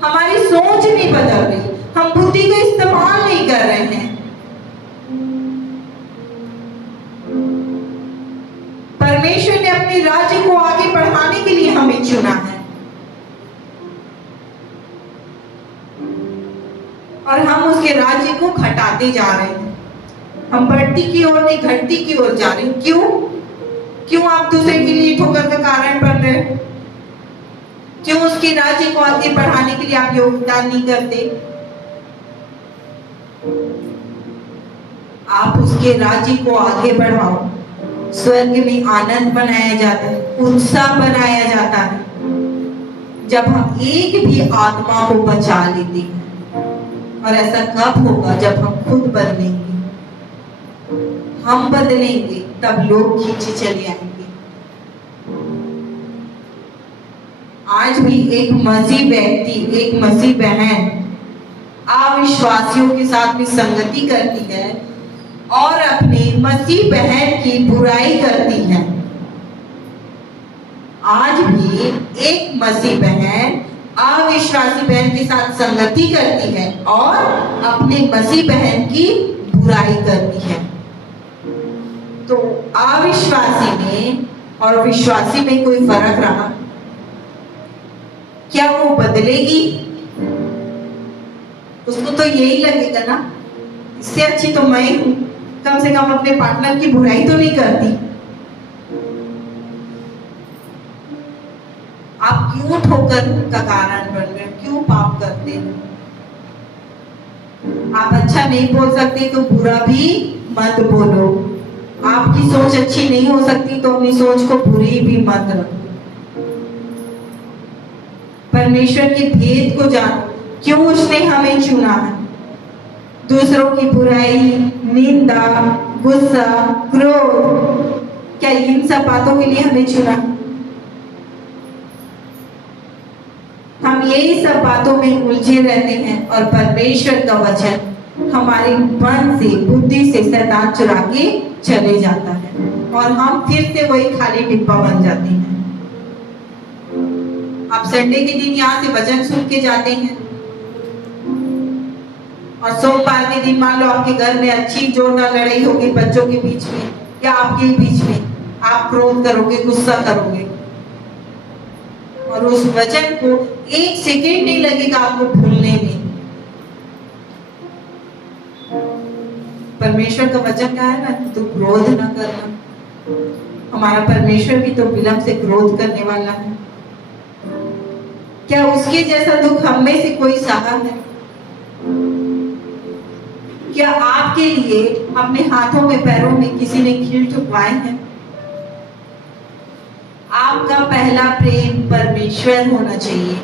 हमारी सोच नहीं बदल रही, हम बुद्धि का इस्तेमाल नहीं कर रहे हैं। परमेश्वर ने अपने राज्य को आगे बढ़ाने के लिए हमें चुना है और हम उसके राज्य को घटाते जा रहे हैं। हम बढ़ती की ओर नहीं, घटती की ओर जा रहे हैं। क्यों? क्यों आप दूसरे के लिए ठोकर का कारण बन रहे हैं? क्यों उसके राज्य को आगे बढ़ाने के लिए आप योगदान नहीं करते? आप उसके राज्य को आगे बढ़ाओ। स्वर्ग में आनंद बनाया जाता है, उत्साह बनाया जाता है जब हम एक भी आत्मा को बचा लेते हैं। और ऐसा कब होगा? जब हम खुद बदलेंगे। हम बदलेंगे तब लोग खींचे चले आएंगे। आज भी एक मसीह व्यक्ति, एक मसीह बहन अविश्वासियों के साथ में संगति करती है और अपने मसीह बहन की बुराई करती है। आज भी एक मसीह बहन अविश्वासी बहन के साथ संगति करती है और अपने मसीह बहन की बुराई करती है। तो अविश्वासी में और विश्वासी में कोई फर्क रहा? क्या वो बदलेगी? उसको तो यही लगेगा ना, इससे अच्छी तो मैं हूं, कम से कम अपने पार्टनर की बुराई तो नहीं करती। आप क्यों ठोकर का कारण बन रहे हो? क्यों पाप करते हो? आप अच्छा नहीं बोल सकते तो बुरा भी मत बोलो। आपकी सोच अच्छी नहीं हो सकती तो अपनी सोच को बुरी भी मत रखो। परमेश्वर के भेद को जानो। क्यों उसने हमें चुना है? दूसरों की बुराई, निंदा, गुस्सा, क्रोध, क्या इन सब बातों के लिए हमें चुना? हम यही सब बातों में उलझे रहते हैं और परमेश्वर का वचन हमारे मन से, बुद्धि से शैतान चुरा के चले जाता है और हम फिर से वही खाली डिब्बा बन जाते हैं। आप संडे के दिन यहाँ से वचन सुन के जाते हैं और सोमवार के दिन मान लो आपके घर में अच्छी जोरदार लड़ाई होगी बच्चों के बीच में या आपके बीच में, आप क्रोध करोगे, गुस्सा करोगे और उस वचन को एक सेकेंड नहीं लगेगा आपको भूलने में। परमेश्वर का वचन क्या है ना, तो क्रोध ना करना। हमारा परमेश्वर भी तो विलंब से क्रोध करने वाला है। क्या उसके जैसा दुख हम में से कोई सहा है? क्या आपके लिए अपने हाथों में, पैरों में किसी ने कील ठुकवाए हैं? आपका पहला प्रेम परमेश्वर होना चाहिए।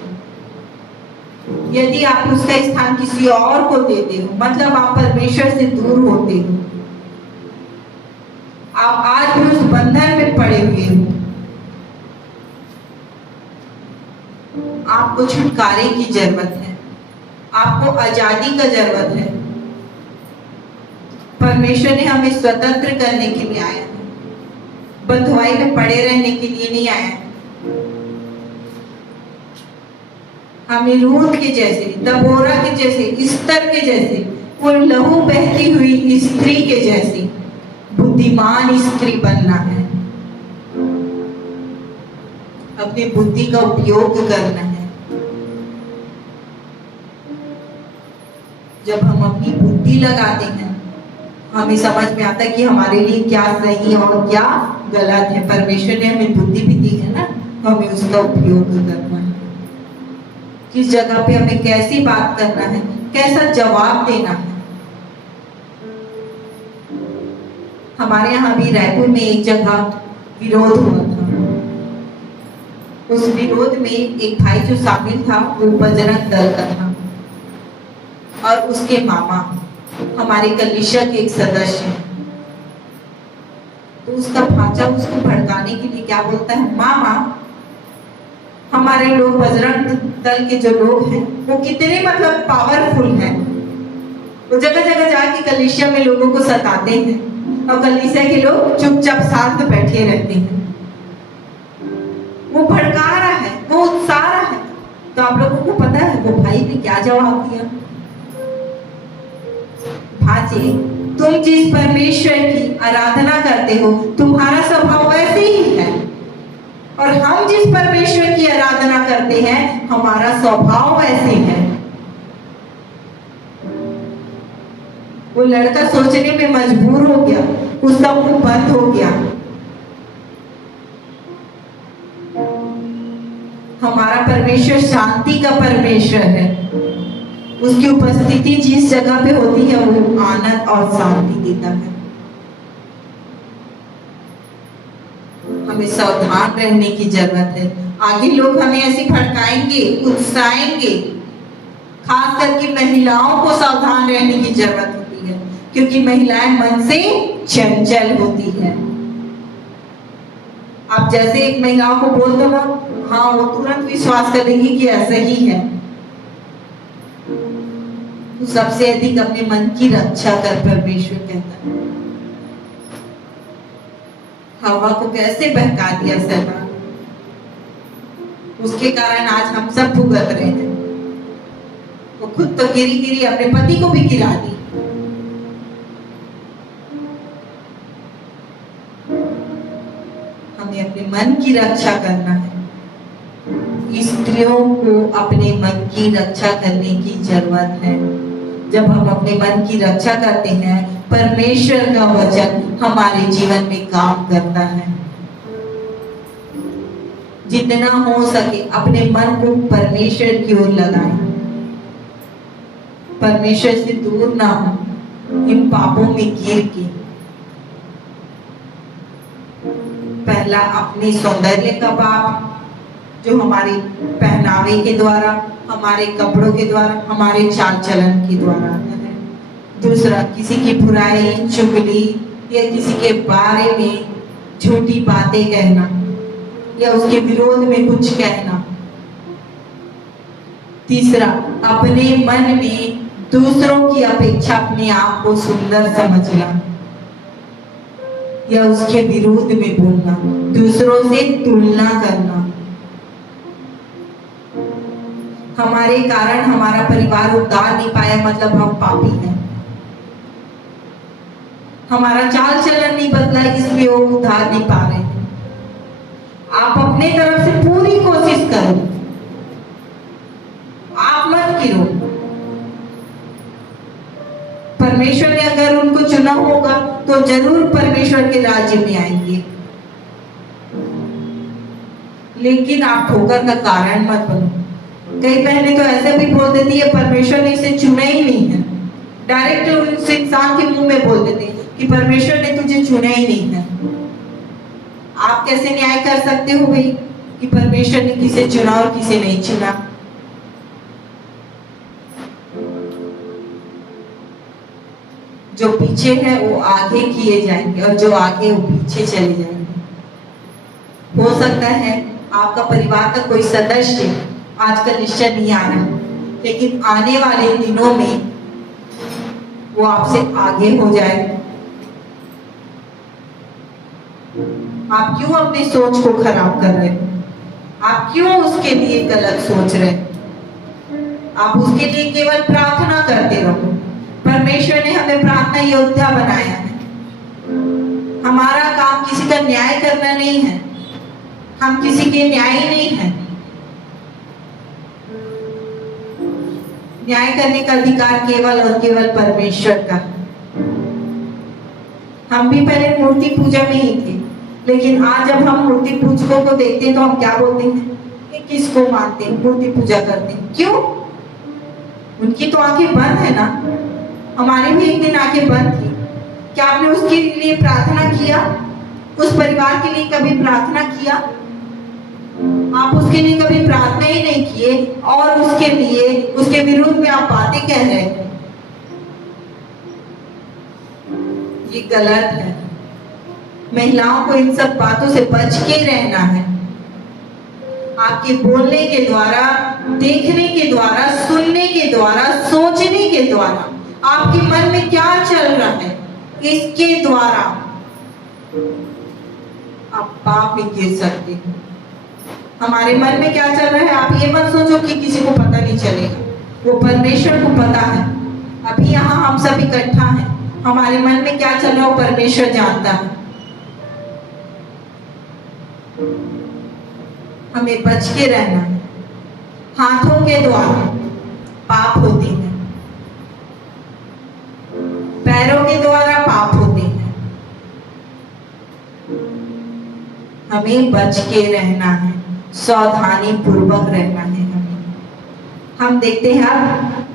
यदि आप उसका स्थान किसी और को देते हो, मतलब आप परमेश्वर से दूर होते हो। आप आज भी उस बंधन में पड़े हुए हो। आपको छुटकारे की जरूरत है, आपको आजादी का जरूरत है। परमेश्वर ने हमें स्वतंत्र करने के लिए आया है, बंधुआई में पड़े रहने के लिए नहीं आया है। हमें रूत के जैसे, दबोरा के जैसे, इस्तर के जैसे, वो लहू बहती हुई स्त्री के जैसी बुद्धिमान स्त्री बनना है। अपनी बुद्धि का उपयोग करना है। जब हम अपनी बुद्धि लगाते हैं हमें समझ में आता है कि हमारे लिए क्या सही और क्या गलत है। परमेश्वर ने हमें बुद्धि भी दी है ना, तो हमें उसका उपयोग करना है। किस जगह पे हमें कैसी बात करना है, कैसा जवाब देना है। हमारे यहाँ भी रायपुर में एक जगह विरोध हुआ था। उस विरोध में एक भाई जो शामिल था वो बजरंग दल का था और उसके मामा हमारे कलीसिया के एक सदस्य हैं। तो उसका भांजा उसको भड़काने के लिए क्या बोलता है, मामा हमारे लोग बजरंग दल के जो लोग हैं वो कितने मतलब पावरफुल हैं, वो जगह जगह जाके कलीसिया में लोगों को सताते हैं और कलीसिया के लोग चुपचाप साथ में बैठे रहते हैं। वो भड़का रहा है, वो उत्साह रहा है, तो आप लोगों को पता है वो भाई ने क्या जवाब दिया? भाजी, तुम जिस परमेश्वर की आराधना करते हो तुम्हारा स्वभाव वैसे ही है, और हम जिस परमेश्वर की आराधना करते हैं हमारा स्वभाव वैसे है। वो लड़का सोचने में मजबूर हो गया, उसका मुंह बंद हो गया। हमारा परमेश्वर शांति का परमेश्वर है। उसकी उपस्थिति जिस जगह पे होती है वो आनंद और शांति देता है। हमें सावधान रहने की जरूरत है। आगे लोग हमें ऐसे भड़काएंगे, उकसाएंगे। खास करके महिलाओं को सावधान रहने की जरूरत होती है, क्योंकि महिलाएं मन से चंचल होती है। आप जैसे एक महिलाओं को बोल दो ना, हाँ वो तुरंत विश्वास करेगी कि ऐसा ही है। तो सबसे अधिक अपने मन की रक्षा कर, परमेश्वर कहता है। हवा को कैसे बहका दिया शैतान, उसके कारण आज हम सब भुगत रहे हैं। वो खुद तो गिरी गिरी अपने पति को भी गिरा दी। हमें अपने मन की रक्षा करना है। स्त्रियों को अपने मन की रक्षा करने की जरूरत है। जब हम अपने मन की रक्षा करते हैं, परमेश्वर का वचन हमारे जीवन में काम करता है। जितना हो सके अपने मन को परमेश्वर की ओर लगाएं। परमेश्वर से दूर ना हो इन पापों में गिर के। पहला अपने सौंदर्य का पाप, जो हमारे पहनावे के द्वारा, हमारे कपड़ों के द्वारा, हमारे चाल चलन के द्वारा आता है। दूसरा किसी की बुराई, चुगली या किसी के बारे में झूठी बातें कहना या उसके विरोध में कुछ कहना। तीसरा अपने मन में दूसरों की अपेक्षा अपने आप को सुंदर समझना या उसके विरोध में बोलना, दूसरों से तुलना करना। हमारे कारण हमारा परिवार उद्धार नहीं पाया मतलब हम पापी हैं। हमारा चाल चलन नहीं बदला इसलिए वो उद्धार नहीं पा रहे हैं। आप अपने तरफ से पूरी कोशिश करो, आप मत गिरो। परमेश्वर ने अगर उनको चुना होगा तो जरूर परमेश्वर के राज्य में आएंगे, लेकिन आप ठोकर का कारण मत बनो। कई बहनें तो ऐसे भी बोल देती है परमेश्वर ने इसे चुना ही नहीं है। डायरेक्ट उस इंसान के मुंह में बोल देते हैं कि परमेश्वर ने तुझे चुना ही नहीं है। आप कैसे न्याय कर सकते हो भाई कि परमेश्वर ने किसे चुना और किसे नहीं चुना? जो पीछे है वो आगे किए जाएंगे और जो आगे वो पीछे चले जाएंगे। हो सकता है आपका परिवार का कोई सदस्य आजकल निश्चय नहीं आ रहा, लेकिन आने वाले दिनों में वो आपसे आगे हो जाए। आप क्यों अपनी सोच को खराब कर रहे हैं? आप क्यों उसके लिए गलत सोच रहे हैं? आप उसके लिए केवल प्रार्थना करते रहो। परमेश्वर ने हमें प्रार्थना योद्धा बनाया है। हमारा काम किसी का न्याय करना नहीं है, हम किसी के न्यायी नहीं हैं। न्याय करने का अधिकार केवल और केवल परमेश्वर का। हम भी पहले मूर्ति पूजा में ही थे, लेकिन आज जब हम मूर्ति पूजकों को देखते हैं तो हम क्या बोलते हैं कि किसको मानते हैं, मूर्ति पूजा करते हैं। क्यों? उनकी तो आंखें बंद है ना, हमारी भी एक दिन आंखें बंद थी। क्या आपने उसके लिए प्रार्थना किया? उस परिवार के लिए कभी प्रार्थना किया? आप उसके लिए कभी प्रार्थना ही नहीं किए और उसके लिए, उसके विरुद्ध में आप बातें कह रहे हैं। ये गलत है। महिलाओं को इन सब बातों से बच के रहना है। आपके बोलने के द्वारा, देखने के द्वारा, सुनने के द्वारा, सोचने के द्वारा आपके मन में क्या चल रहा है, इसके द्वारा आप पाप में गिर सकते हो। हमारे मन में क्या चल रहा है, आप ये मत सोचो कि किसी को पता नहीं चलेगा, वो परमेश्वर को पता है। अभी यहाँ हम सब इकट्ठा हैं, हमारे मन में क्या चल रहा है वो परमेश्वर जानता है। हमें बच के रहना है। हाथों के द्वारा पाप होते हैं, पैरों के द्वारा पाप होते हैं। हमें बच के रहना है, सावधानी पूर्वक रहना है। हम देखते हैं अब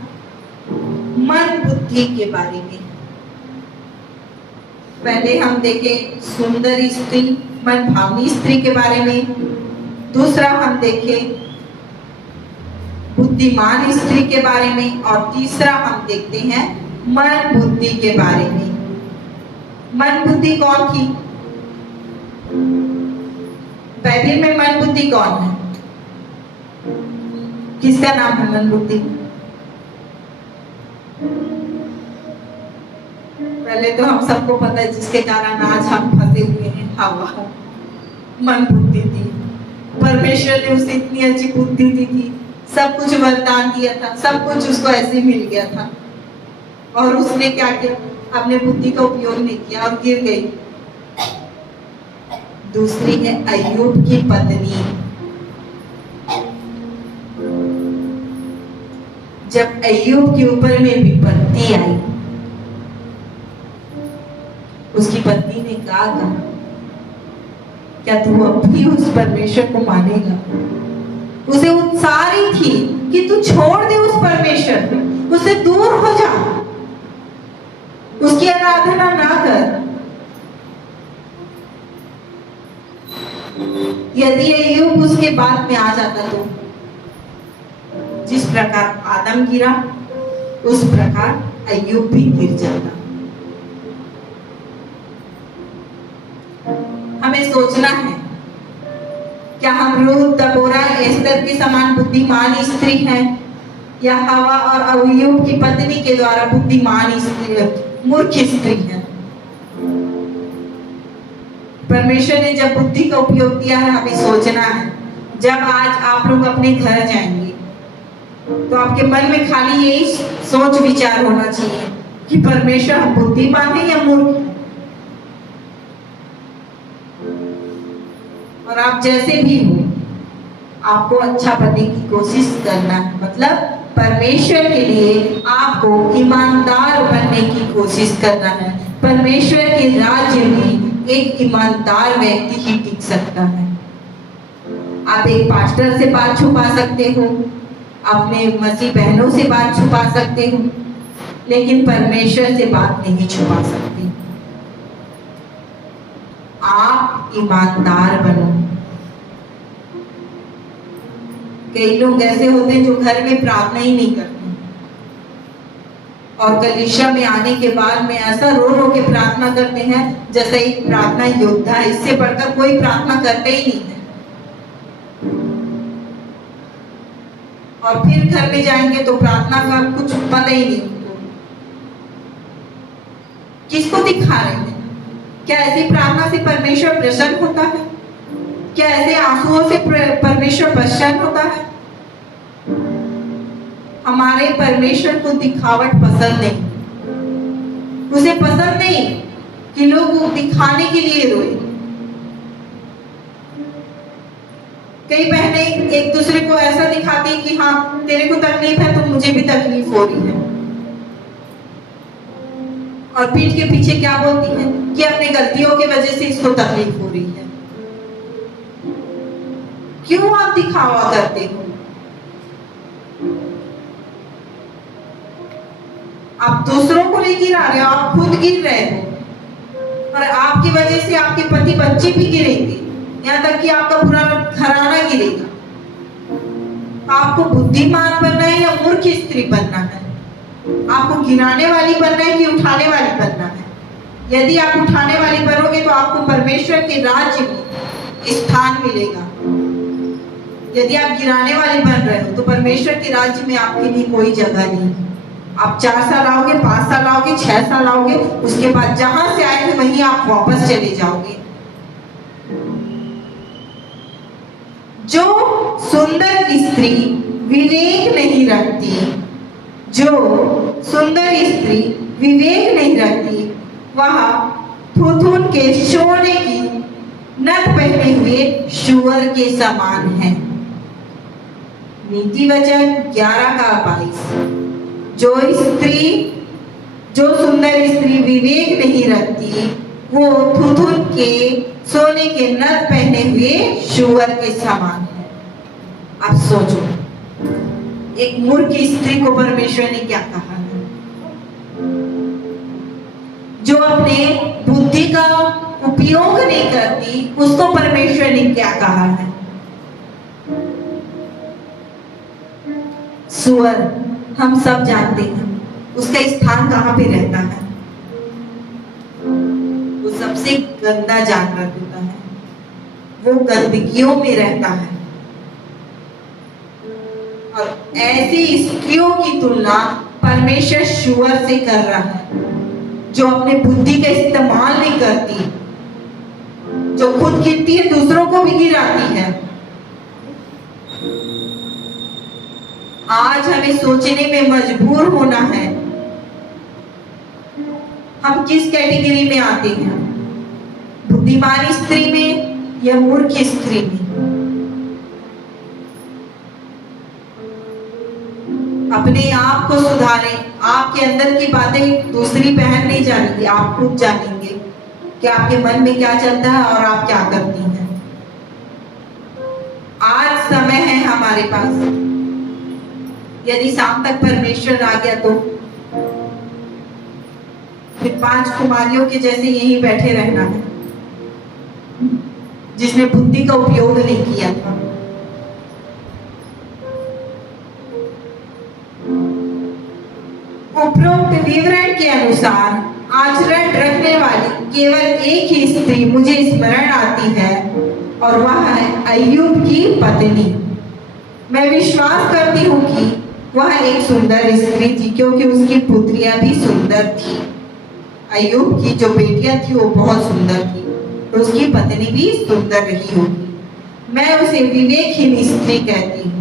मन बुद्धि के बारे में। पहले हम देखें सुंदर स्त्री, मन भावनी स्त्री के बारे में। दूसरा हम देखें बुद्धिमान स्त्री के बारे में। और तीसरा हम देखते हैं मन बुद्धि के बारे में। मन बुद्धि कौन थी? बाइबल में मन बुद्धि कौन है? किसका नाम है मन बुद्धि? पहले तो हम सबको पता है जिसके कारण आज हम फंसे हुए हैं, हवा मन बुद्धि थी। परमेश्वर ने उसे इतनी अच्छी बुद्धि दी थी, सब कुछ वरदान दिया था, सब कुछ उसको ऐसे मिल गया था, और उसने क्या किया? अपने बुद्धि का उपयोग नहीं किया और गिर गई। दूसरी है अय्यूब की पत्नी। जब अय्यूब के ऊपर में विपत्ति आई, उसकी पत्नी ने कहा, क्या तू अब भी उस परमेश्वर को मानेगा? उसे उत्साही थी कि तू छोड़ दे उस परमेश्वर को, उससे दूर हो जा, उसकी आराधना ना कर। यदि अय्यूब उसके बाद में आ जाता तो जिस प्रकार आदम गिरा उस प्रकार अय्यूब भी गिर जाता। हमें सोचना है, क्या हम रूत, दबोरा, एस्तर के समान बुद्धिमान स्त्री हैं, या हवा और अय्यूब की पत्नी के द्वारा बुद्धिमान स्त्री, मूर्ख स्त्री हैं? परमेश्वर ने जब बुद्धि का उपयोग दिया है, हमें सोचना है। जब आज आप लोग अपने घर जाएंगे तो आपके मन में खाली यही सोच विचार होना चाहिए कि परमेश्वर हम बुद्धिमान है या मूर्ख है। और आप जैसे भी हो, आपको अच्छा बनने की कोशिश करना है। मतलब परमेश्वर के लिए आपको ईमानदार बनने की कोशिश करना है। परमेश्वर के राज्य में एक ईमानदार व्यक्ति ही टिक सकता है। आप एक पास्टर से बात छुपा सकते हो, अपने मसीह बहनों से बात छुपा सकते हो, लेकिन परमेश्वर से बात नहीं छुपा सकते। आप ईमानदार बनो। कई लोग ऐसे होते हैं जो घर में प्रार्थना ही नहीं करते, और कलीसिया में आने के बाद में ऐसा रो रो के प्रार्थना करते हैं जैसे एक प्रार्थना योद्धा है। इससे बढ़कर कोई प्रार्थना करते ही नहीं है। और फिर घर में जाएंगे तो प्रार्थना का कुछ पता ही नहीं उनको। किसको दिखा रहे हैं? क्या ऐसी प्रार्थना से परमेश्वर प्रसन्न होता है? क्या ऐसे आंसुओं से परमेश्वर प्रसन्न होता है? हमारे परमेश्वर को दिखावट पसंद नहीं। उसे पसंद नहीं कि लोग दिखाने के लिए रोए। कई बहनें एक दूसरे को ऐसा दिखाती कि हाँ तेरे को तकलीफ है तो मुझे भी तकलीफ हो रही है, और पीठ के पीछे क्या बोलती है कि अपनी गलतियों की वजह से इसको तकलीफ हो रही है। क्यों आप दिखावा करते हो? आप दूसरों को नहीं गिरा रहे हो, आप खुद गिर रहे हो, और आपकी वजह से आपके पति बच्चे भी गिरेंगे, यहाँ तक कि आपका पूरा घराना गिरेगा। आपको बुद्धिमान बनना है या मूर्ख स्त्री बनना है? आपको गिराने वाली बनना है कि उठाने वाली बनना है? यदि आप उठाने वाली बनोगे तो आपको परमेश्वर के राज्य में स्थान मिलेगा। यदि आप गिराने वाली बन रहे हो तो परमेश्वर के राज्य में आपके लिए कोई जगह नहीं। आप 4 साल आओगे, 5 साल आओगे, 6 साल आओगे, उसके बाद जहां से आए थे वहीं आप वापस चले जाओगे। जो सुंदर स्त्री विवेक नहीं रखती, जो सुंदर स्त्री विवेक नहीं रखती, वह थुथुन के सोने की नथ पहने हुए सूअर के समान है। नीति वचन 11:22। जो सुंदर स्त्री विवेक नहीं रखती, वो थुथुन के सोने के नथ पहने हुए सूअर के समान है। अब सोचो, एक मूर्ख स्त्री को परमेश्वर ने क्या कहा है? जो अपने बुद्धि का उपयोग नहीं करती, उसको परमेश्वर ने क्या कहा है? सूअर, हम सब जानते हैं उसका स्थान कहां पे रहता है? वो सबसे गंदा जानवर होता है, वो गंदगियों में रहता है। और ऐसी स्त्रियों की तुलना परमेश्वर सूअर से कर रहा है, जो अपने बुद्धि का इस्तेमाल नहीं करती, जो खुद गिरती है दूसरों को भी गिराती है। आज हमें सोचने में मजबूर होना है, हम किस कैटेगरी में आते हैं? बुद्धिमान स्त्री में या मूर्ख स्त्री में? अपने आप को सुधारें। आपके अंदर की बातें दूसरी बहन नहीं जानेगी, आप खुद जानेंगे कि आपके मन में क्या चलता है और आप क्या करती हैं। आज समय है हमारे पास, यदि शाम तक परमेश्वर आ गया तो फिर 5 कुमारियों के जैसे यहीं बैठे रहना है, जिसने बुद्धि का उपयोग नहीं किया था। उपरोक्त विवरण के अनुसार आचरण रखने वाली केवल एक ही स्त्री मुझे स्मरण आती है, और वह है अय्यूब की पत्नी। मैं विश्वास करती हूँ कि वह एक सुंदर स्त्री थी, क्योंकि उसकी पुत्रियां भी सुंदर थी। अय्यूब की जो बेटियां थी वो बहुत सुंदर थी, तो उसकी पत्नी भी सुंदर रही होगी। मैं उसे विवेकहीन स्त्री कहती हूँ।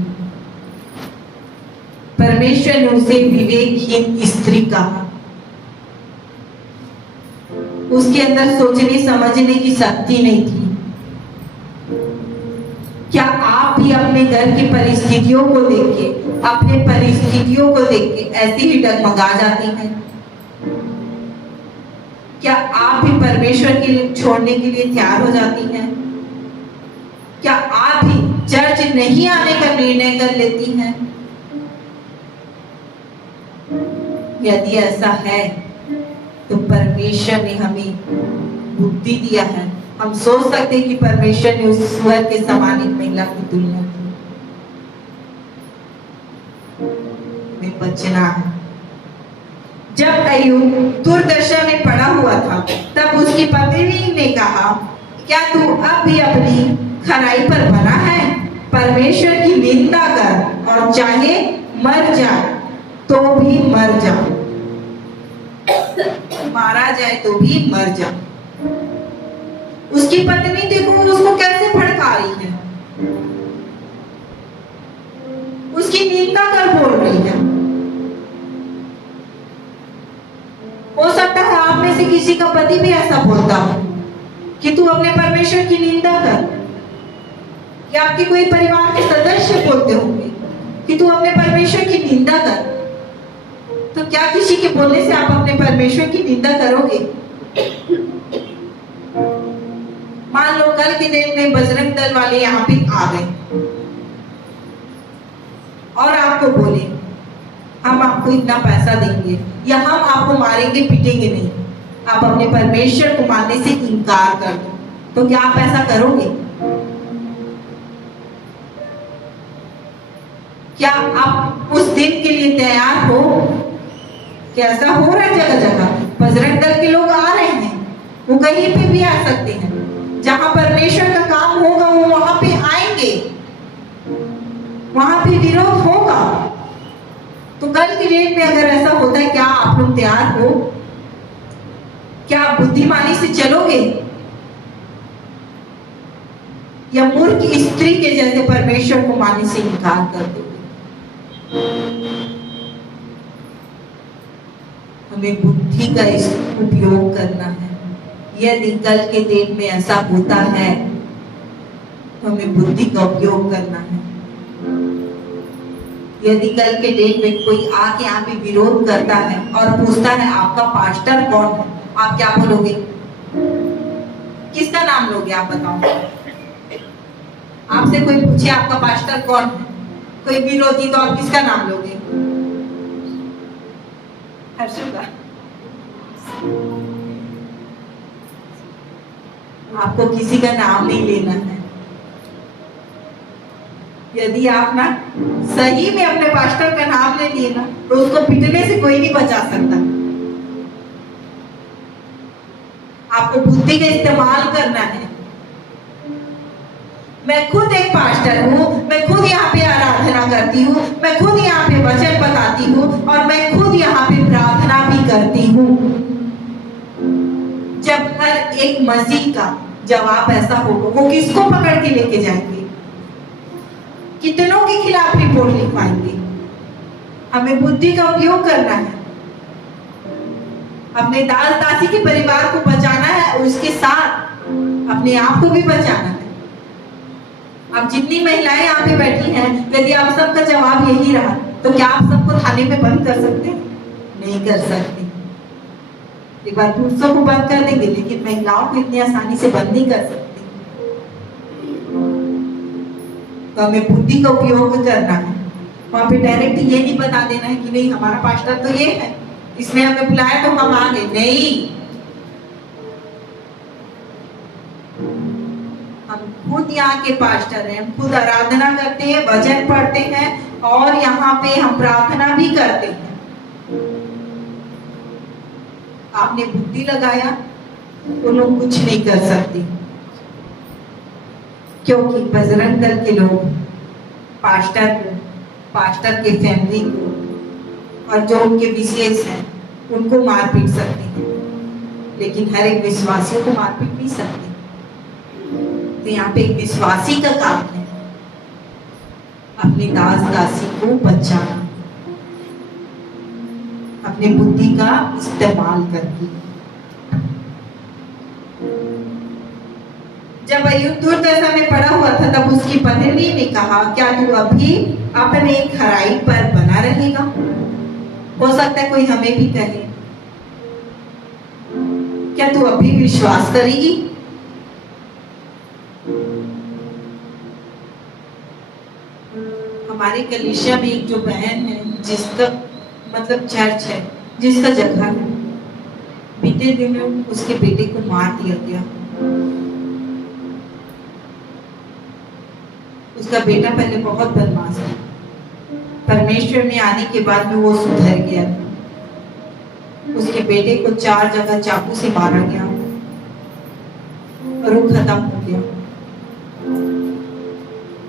परमेश्वर ने उसे विवेकहीन स्त्री कहा। उसके अंदर सोचने समझने की शक्ति नहीं थी। क्या आप भी अपने घर की परिस्थितियों को देख के, अपने परिस्थितियों को देख के ऐसे ही डगमगा जाती हैं? क्या आप भी परमेश्वर के लिए छोड़ने के लिए तैयार हो जाती हैं? क्या आप भी चर्च नहीं आने का निर्णय कर लेती हैं? यदि ऐसा है तो परमेश्वर ने हमें बुद्धि दिया है। हम सोच सकते हैं कि परमेश्वर ने उस सूअर के समान एक महिला की तुलना की। में बचना है। जब अय्यूब दुर्दशा में पड़ा हुआ था, तब उसकी पत्नी ने कहा, क्या तू अब भी अपनी खराई पर बना है? परमेश्वर की निंदा कर और चाहे मर जा तो भी मर जा, मारा जाए तो भी मर जा। उसकी पत्नी देखो उसको कैसे भड़का रही है, उसकी निंदा कर बोल रही है। हो सकता है आप में से किसी का पति भी ऐसा बोलता हो कि तू अपने परमेश्वर की निंदा कर, या आपके कोई परिवार के सदस्य बोलते होंगे कि तू अपने परमेश्वर की निंदा कर। तो क्या किसी के बोलने से आप अपने परमेश्वर की निंदा करोगे? मान लो कल के दिन में बजरंग दल वाले यहाँ पे आ गए और आपको बोले, हम आपको इतना पैसा देंगे या हम आपको मारेंगे पीटेंगे नहीं, आप अपने परमेश्वर को मानने से इनकार कर दो, तो क्या आप ऐसा करोगे? क्या आप उस दिन के लिए तैयार हो? क्या ऐसा हो रहा है जगह जगह? बजरंग दल के लोग आ रहे हैं, वो कहीं पे भी आ सकते हैं। जहां परमेश्वर का काम होगा वो वहां पे आएंगे, वहां पे विरोध होगा। तो कल की डेट में अगर ऐसा होता है, क्या आप लोग तैयार हो? क्या आप बुद्धिमानी से चलोगे या मूर्ख स्त्री के जैसे परमेश्वर को मानने से इनकार कर दोगे? हमें बुद्धि का उपयोग करना है। यदि कल के दिन में ऐसा होता है तो हमें बुद्धि का उपयोग करना है। यदि कल के डेट में कोई आके यहाँ पे विरोध करता है और पूछता है आपका पास्टर कौन है, आप क्या बोलोगे? किसका नाम लोगे? आप बताओ। आपसे कोई पूछे आपका पास्टर कौन है, कोई विरोधी, तो आप किसका नाम लोगे? हर्षु का। आपको किसी का नाम नहीं लेना है। यदि आप ना सही में अपने पास्टर का नाम ले लिए ना, तो उसको पिटने से कोई नहीं बचा सकता। आपको बुद्धि का इस्तेमाल करना है। मैं खुद एक पास्टर हूँ, मैं खुद यहाँ पे आराधना करती हूँ, मैं खुद यहाँ पे वचन बताती हूँ और मैं खुद यहाँ पे प्रार्थना भी करती हूँ। जब हर एक मसीह का जवाब ऐसा होगा, वो किसको पकड़ के लेके जाएंगे? कितनों के खिलाफ रिपोर्ट लिखवाएंगे? हमें बुद्धि का उपयोग करना है। अपने दास दासी के परिवार को बचाना है और उसके साथ अपने आप को भी बचाना है। अब जितनी महिलाएं यहाँ पे बैठी हैं, यदि आप सबका जवाब यही रहा तो क्या आप सबको थाने में बंद कर सकते हैं? नहीं कर सकते। एक बार पुरुषों को बंद कर देंगे, लेकिन महिलाओं को इतनी आसानी से बंद नहीं कर सकते। तो हमें बुद्धि का उपयोग करना है। वहां पे डायरेक्ट ये नहीं बता देना है कि नहीं हमारा पास्टर तो ये है, इसने हमें बुलाया तो हम आ गए। नहीं, हम खुद यहाँ के पास्टर हैं, हम खुद आराधना करते हैं, भजन पढ़ते हैं और यहाँ पे हम प्रार्थना भी करते हैं। आपने बुद्धि लगाया तो लोग कुछ नहीं कर सकते, क्योंकि बजरंग दल के लोग पास्टर को, पास्टर के फैमिली को और जो उनके विशेष हैं उनको मार पीट सकते हैं, लेकिन हर एक विश्वासियों को मार पीट नहीं सकते। तो यहाँ पे एक विश्वासी का काम है अपने दास दासी को बचाना, अपने बुद्धि का इस्तेमाल करके। जब अय्यूब दुर्दशा में पड़ा हुआ था, तब उसकी पत्नी ने कहा, क्या तू अभी अपने खराई पर बना रहेगा? हो सकता है कोई हमें भी कहे, क्या तू अभी विश्वास करेगी? हमारे कलीसिया में एक जो बहन है, जिसका मतलब चर्च है, जिसका जगह है, बीते दिनों उसके बेटे को मार दिया गया। उसका बेटा पहले बहुत बदमाश था, परमेश्वर में आने के बाद में वो सुधर गया। उसके बेटे को 4 जगह चाकू से मारा गया और वो खत्म हो गया।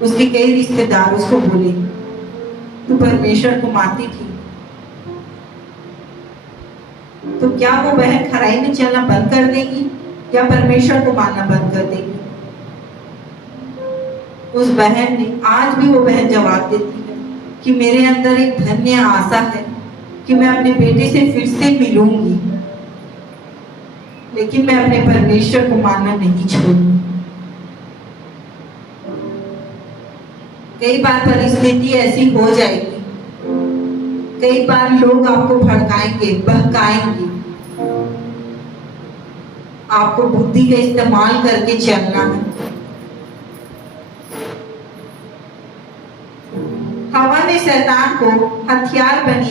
उसके कई रिश्तेदार उसको बोले, तू परमेश्वर को मानती थी, तो क्या वो बहन खराई में चलना बंद कर देगी या परमेश्वर को मानना बंद कर देगी? उस बहन ने, आज भी वो बहन जवाब देती है कि मेरे अंदर एक धन्य आशा है कि मैं अपने बेटे से फिर से मिलूंगी, लेकिन मैं अपने परमेश्वर को मानना नहीं छोड़ूंगी। कई बार परिस्थिति ऐसी हो जाएगी, कई बार लोग आपको भड़काएंगे, बहकाएंगे। आपको बुद्धि का इस्तेमाल करके चलना है। हवा ने शैतान को हथियार बनी,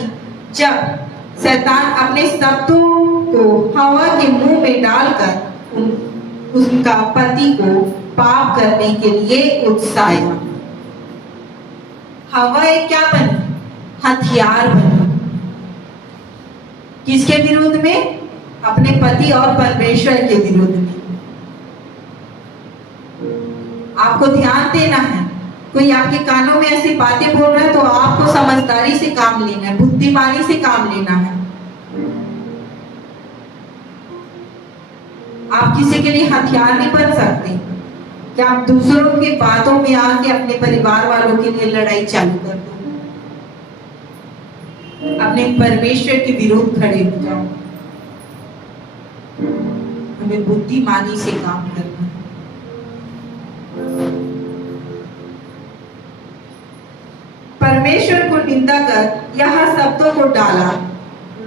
जब शैतान अपने शब्दों को हवा के मुंह में डालकर उनका पति को पाप करने के लिए उकसाया। हवा एक क्या बनी? हथियार बनी। किसके विरुद्ध में? अपने पति और परमेश्वर के विरुद्ध में। आपको ध्यान देना है, कोई आपके कानों में ऐसी बातें बोल रहा है तो आपको समझदारी से काम लेना है, बुद्धिमानी से काम लेना है। आप किसी के लिए हथियार नहीं बन सकते कि आप दूसरों की बातों में आके अपने परिवार वालों के लिए लड़ाई चालू कर दो, अपने परमेश्वर के विरोध खड़े हो जाओ। हमें बुद्धिमानी से काम करना है। परमेश्वर को निंदा कर यह शब्दों को डाला।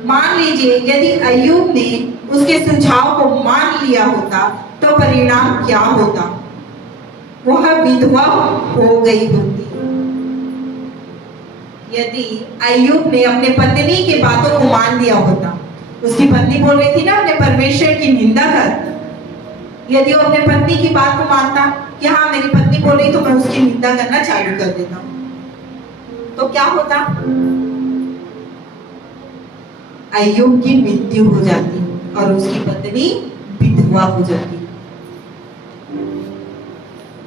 मान लीजिए यदि अय्यूब ने उसके सुझाव को मान लिया होता तो परिणाम क्या होता? वह विधवा हो गई होती। यदि अय्यूब ने अपने पत्नी की बातों को मान लिया होता, उसकी पत्नी बोल रही थी ना अपने परमेश्वर की निंदा कर, यदि वो अपने पत्नी की बात को मानता कि हाँ मेरी पत्नी बोल रही तो मैं उसकी निंदा करना चालू कर देता हूँ, तो क्या होता? अय्यूब की मृत्यु हो जाती और उसकी पत्नी विधवा हो जाती।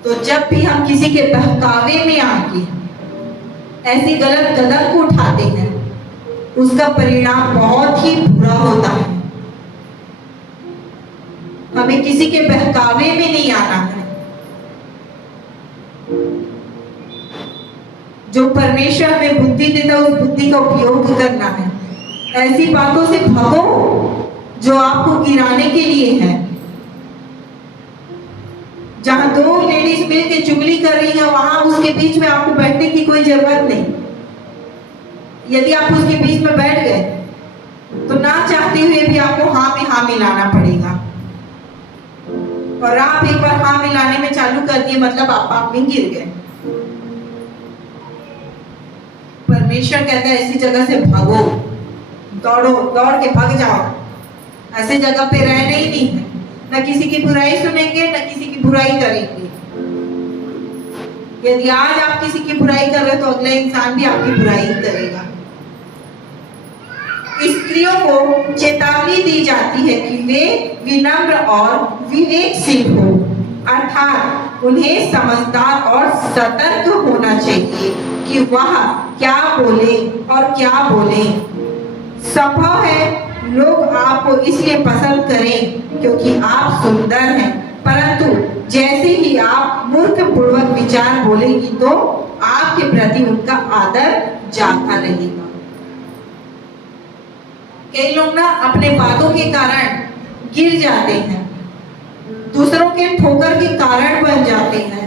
तो जब भी हम किसी के बहकावे में आके ऐसी गलत कदम को उठाते हैं, उसका परिणाम बहुत ही बुरा होता है। हमें किसी के बहकावे में नहीं आना है। जो परमेश्वर हमें बुद्धि देता है उस बुद्धि का उपयोग करना है। ऐसी बातों से भागो जो आपको गिराने के लिए है। जहां दो लेडीज मिल के चुगली कर रही हैं, वहां उसके बीच में आपको बैठने की कोई जरूरत नहीं। यदि आप उसके बीच में बैठ गए तो ना चाहते हुए भी आपको हाँ में हाँ मिलाना पड़ेगा, और आप एक बार हाँ मिलाने में चालू कर दिए मतलब आप पाप में गिर गए। परमेश्वर कहता है ऐसी जगह से भागो, दौड़ो, दौड़ के भाग जाओ। ऐसे जगह पे रहना ही नहीं है। न किसी की बुराई सुनेंगे, न किसी की बुराई करेंगे। यदि आज आप किसी की बुराई कर रहे हो तो अगला इंसान भी आपकी बुराई करेगा। स्त्रियों को चेतावनी दी जाती है कि वे विनम्र और विवेकशील हो, अर्थात उन्हें समझदार और सतर्क होना चाहिए कि वह क्या बोले और क्या बोले। संभव है लोग आपको इसलिए पसंद करें क्योंकि आप सुंदर हैं, परंतु जैसे ही आप मूर्खपूर्वक विचार बोलेगी तो आपके प्रति उनका आदर जाता रहेगा। कई लोग ना अपने बातों के कारण गिर जाते हैं, दूसरों के ठोकर के कारण बन जाते हैं।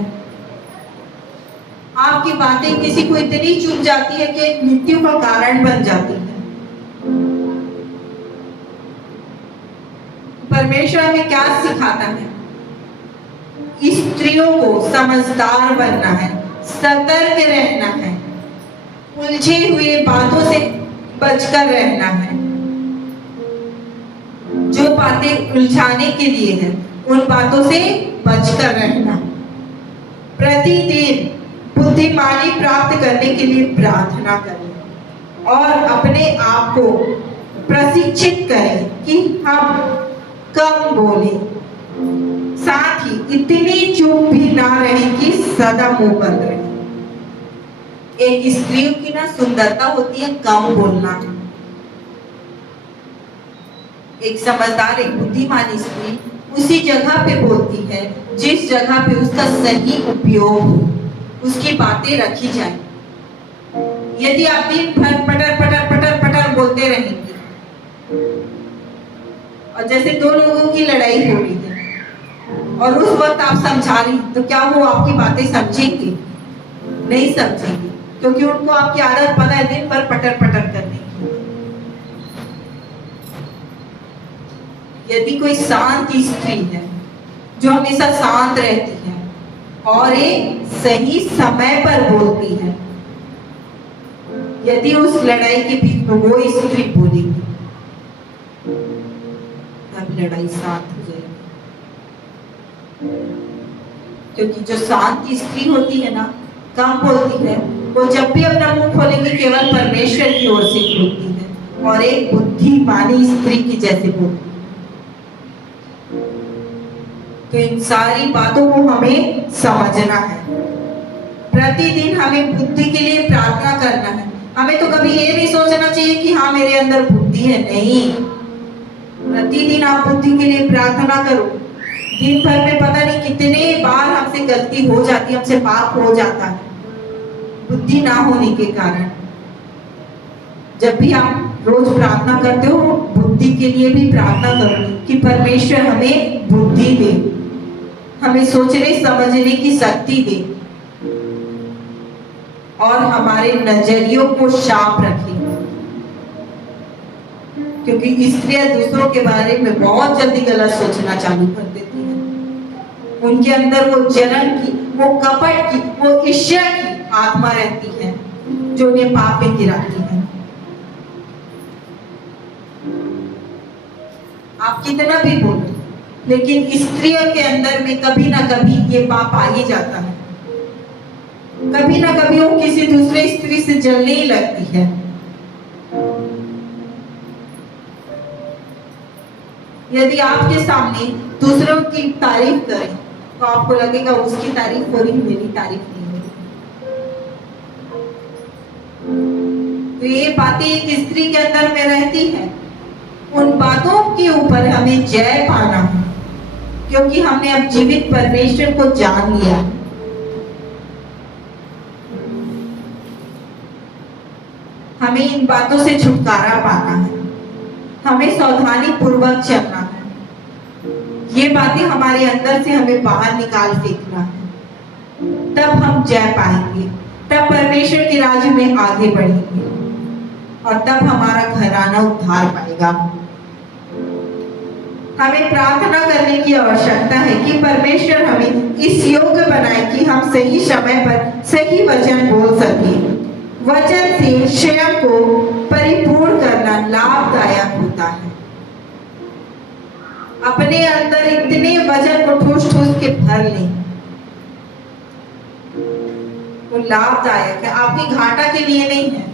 आपकी बातें किसी को इतनी चुभ जाती है कि मृत्यु का कारण बन जाती है। परमेश्वर हमें क्या सिखाता है? स्त्रियों को समझदार बनना है, सतर्क रहना है, उलझे हुए बातों से बचकर रहना है। जो बातें उलझाने के लिए है उन बातों से बचकर रहना। प्रतिदिन बुद्धिमानी प्राप्त करने के लिए प्रार्थना करें और अपने आप को प्रशिक्षित करें कि हम कम बोले, साथ ही इतनी चुप भी ना रहे कि सदा मुंह बंद रहे। एक स्त्री की ना सुंदरता होती है कम बोलना। एक समझदार, एक बुद्धिमान स्त्री उसी जगह पे बोलती है जिस जगह पे उसका सही उपयोग हो, उसकी बातें रखी जाए। यदि आप दिन भर पटर पटर पटर पटर बोलते रहेंगे और जैसे दो लोगों की लड़ाई हो रही है और उस वक्त आप समझा रही, तो क्या वो आपकी बातें समझेंगे? नहीं समझेंगे, क्योंकि उनको आपकी आदत पता है दिन भर पटर पटर करने की। यदि कोई शांत स्त्री है जो हमेशा शांत रहती है और एक सही समय पर बोलती है, यदि उस लड़ाई के बीच में वो स्त्री बोलेगी तब लड़ाई शांत हो जाएगी। क्योंकि जो शांत स्त्री होती है ना, कम बोलती है, वो जब भी अपना मुंह खोलेंगी केवल परमेश्वर की ओर से खोलती है और एक बुद्धिमानी स्त्री की जैसे बोलती है। तो इन सारी बातों को हमें समझना है। प्रतिदिन हमें बुद्धि के लिए प्रार्थना करना है। हमें तो कभी ये नहीं सोचना चाहिए कि हाँ मेरे अंदर बुद्धि है, नहीं। प्रतिदिन आप बुद्धि के लिए प्रार्थना करो। दिन भर में पता नहीं कितने बार हमसे गलती हो जाती है, हमसे पाप हो जाता है बुद्धि ना होने के कारण। जब भी आप रोज प्रार्थना करते हो, बुद्धि के लिए भी प्रार्थना करो कि परमेश्वर हमें बुद्धि दे, हमें सोचने समझने की शक्ति दे और हमारे नजरियों को साफ रखे। क्योंकि स्त्रियां दूसरों के बारे में बहुत जल्दी गलत सोचना चालू कर देती हैं। उनके अंदर वो जलन की, वो कपट की, वो ईर्ष्या की आत्मा रहती है जो उन्हें पाप में गिराती है। आप कितना भी बोलो, लेकिन स्त्रियों के अंदर में कभी ना कभी ये पाप आ ही जाता है। कभी ना कभी वो किसी दूसरे स्त्री से जलने ही लगती है। यदि आपके सामने दूसरों की तारीफ करें तो आपको लगेगा उसकी तारीफ हो रही, मेरी तारीफ नहीं हो रही। तो ये बातें एक स्त्री के अंदर में रहती है। उन बातों के ऊपर हमें जय पाना है, क्योंकि हमने अब जीवित परमेश्वर को जान लिया। हमें इन बातों से छुटकारा पाना है, हमें सावधानी पूर्वक चलना है। ये बातें हमारे अंदर से हमें बाहर निकाल फेंकना है, तब हम जय पाएंगे, तब परमेश्वर के राज्य में आगे बढ़ेंगे और तब हमारा घराना उद्धार पाएगा। हमें प्रार्थना करने की आवश्यकता है कि परमेश्वर हमें इस योग्य बनाए कि हम सही समय पर सही वचन बोल सकें। वचन से स्वयं को परिपूर्ण करना लाभदायक होता है। अपने अंदर इतने वचन को ठूस ठूस के भर लें, वो लाभदायक है, आपकी घाटा के लिए नहीं है,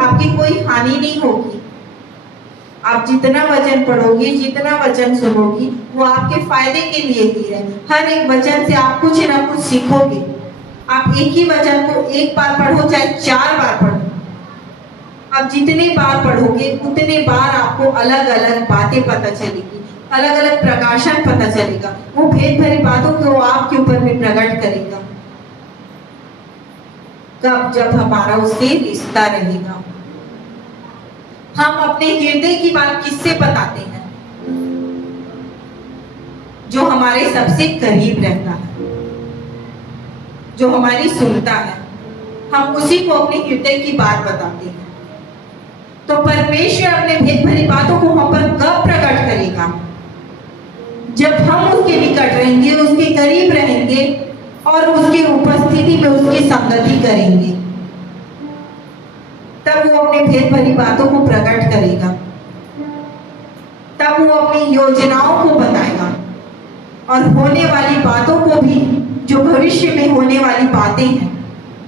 आपकी कोई हानि नहीं होगी। आप जितना वचन पढ़ोगी, जितना वचन सुनोगी, वो आपके फायदे के लिए ही है। हर एक वचन से आप कुछ ना कुछ सीखोगे। आप एक ही वचन को एक बार पढ़ो चाहे 4 बार पढ़ो, आप जितने बार पढ़ोगे उतने बार आपको अलग अलग बातें पता चलेगी, अलग अलग प्रकाशन पता चलेगा। वो भेद भरी बातों को आपके ऊपर में प्रकट करेगा। कब? जब हमारा उससे रिश्ता रहेगा। हम अपने हृदय की बात किससे बताते हैं? जो हमारे सबसे करीब रहता है, जो हमारी सुनता है, हम उसी को अपने हृदय की बात बताते हैं। तो परमेश्वर अपने भेद भरी बातों को हम पर कब प्रकट करेगा? जब हम उसके निकट रहेंगे, उसके करीब रहेंगे और उसकी उपस्थिति में उसकी संगति करेंगे, तब वो अपने भेद भरी बातों को प्रकट करेगा। तब वो अपनी योजनाओं को बताएगा और होने वाली बातों को भी, जो भविष्य में होने वाली बातें हैं,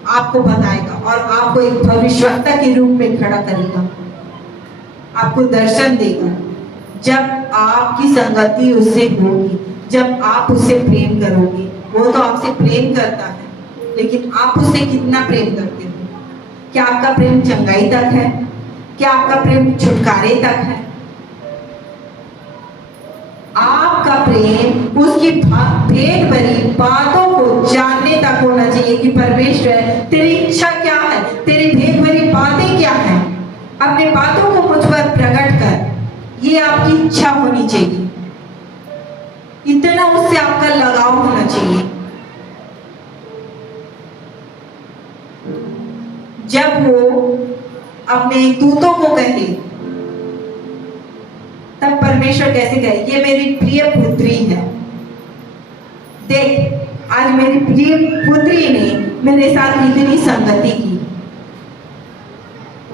आपको बताएगा और आपको एक भविष्यवक्ता के रूप में खड़ा करेगा, आपको दर्शन देगा। जब आपकी संगति उससे होगी, जब आप उससे प्रेम करोगे, वो तो आपसे प्रेम करता है, लेकिन आप उससे कितना प्रेम करते हो? क्या आपका प्रेम चंगाई तक है? क्या आपका प्रेम छुटकारे तक है? आपका प्रेम उसकी भेद भरी बातों को जानने तक होना चाहिए कि परमेश्वर तेरी इच्छा क्या है, तेरी भेद भरी बातें क्या है, अपने बातों को मुझ पर प्रकट कर। ये आपकी इच्छा होनी चाहिए, इतना उससे आपका लगाव होना चाहिए। जब वो अपने दूतों को कहे, तब परमेश्वर कैसे कहे, ये मेरी प्रिय पुत्री है। देख, आज मेरी प्रिय पुत्री ने मेरे साथ इतनी संगति की,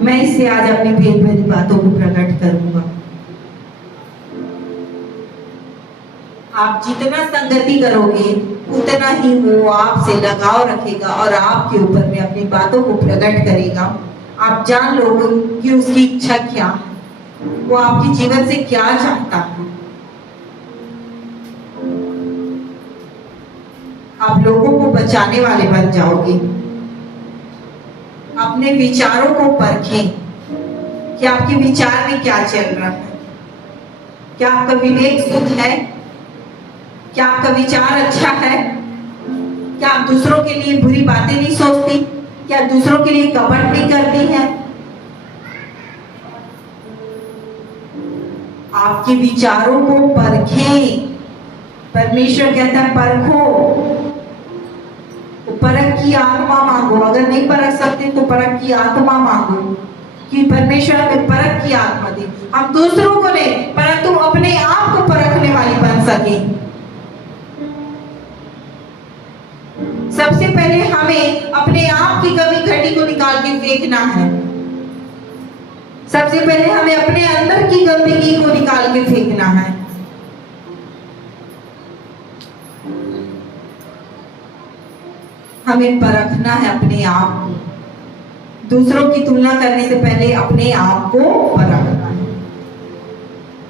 मैं इससे आज अपनी भेद भरी बातों को प्रकट करूंगा। आप जितना संगति करोगे, उतना ही वो आपसे लगाव रखेगा और आपके ऊपर में अपनी बातों को प्रकट करेगा। आप जान लोगे कि उसकी इच्छा क्या है, वो आपके जीवन से क्या चाहता है। आप लोगों को बचाने वाले बन जाओगे। अपने विचारों को परखें कि आपके विचार में क्या चल रहा है। क्या आपका विवेक शुद्ध है? क्या आपका विचार अच्छा है? क्या आप दूसरों के लिए बुरी बातें नहीं सोचती? क्या दूसरों के लिए कपट नहीं करती है? आपके विचारों को परखें। परमेश्वर कहता है परखो। तो परख की आत्मा मांगो। अगर नहीं परख सकते तो परख की आत्मा मांगो कि परमेश्वर हमें परख की आत्मा दे। हम दूसरों को नहीं परंतु अपने आप को परखने वाली बन सके। सबसे पहले हमें अपने आप की कमी घटी को निकाल के फेंकना है। सबसे पहले हमें अपने अंदर की गंदगी को निकाल के फेंकना है। हमें परखना है अपने आप को। दूसरों की तुलना करने से पहले अपने आप को परखना है।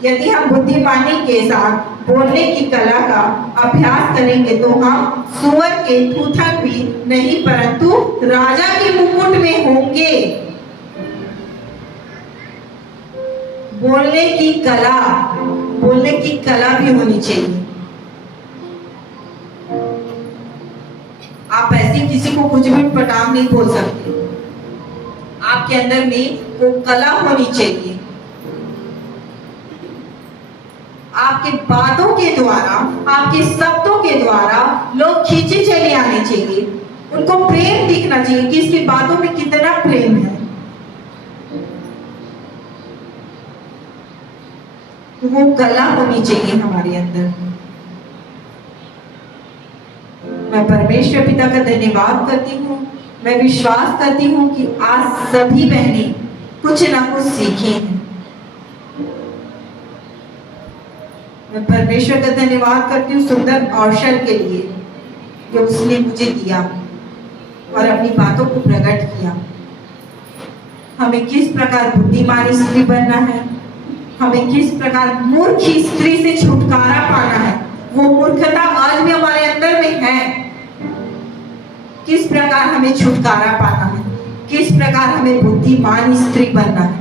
यदि हम बुद्धिमानी के साथ बोलने की कला का अभ्यास करेंगे तो हम सुअर के थूथन भी नहीं परंतु राजा के मुकुट में होंगे। बोलने की कला भी होनी चाहिए। आप ऐसे किसी को कुछ भी पटांग नहीं बोल सकते। आपके अंदर में वो कला होनी चाहिए। आपके बातों के द्वारा, आपके शब्दों के द्वारा लोग खींचे चले आने चाहिए। उनको प्रेम दिखना चाहिए कि इसकी बातों में कितना प्रेम है। तो वो कला होनी चाहिए हमारे अंदर। मैं परमेश्वर पिता का धन्यवाद करती हूँ। मैं विश्वास करती हूँ कि आज सभी बहनें कुछ ना कुछ सीखे हैं। मैं परमेश्वर का धन्यवाद करती हूँ सुंदर अवसर के लिए जो उसने मुझे दिया और अपनी बातों को प्रकट किया। हमें किस प्रकार बुद्धिमान स्त्री बनना है, हमें किस प्रकार मूर्ख स्त्री से छुटकारा पाना है। वो मूर्खता आज भी हमारे अंदर में है। किस प्रकार हमें छुटकारा पाना है, किस प्रकार हमें बुद्धिमान स्त्री बनना है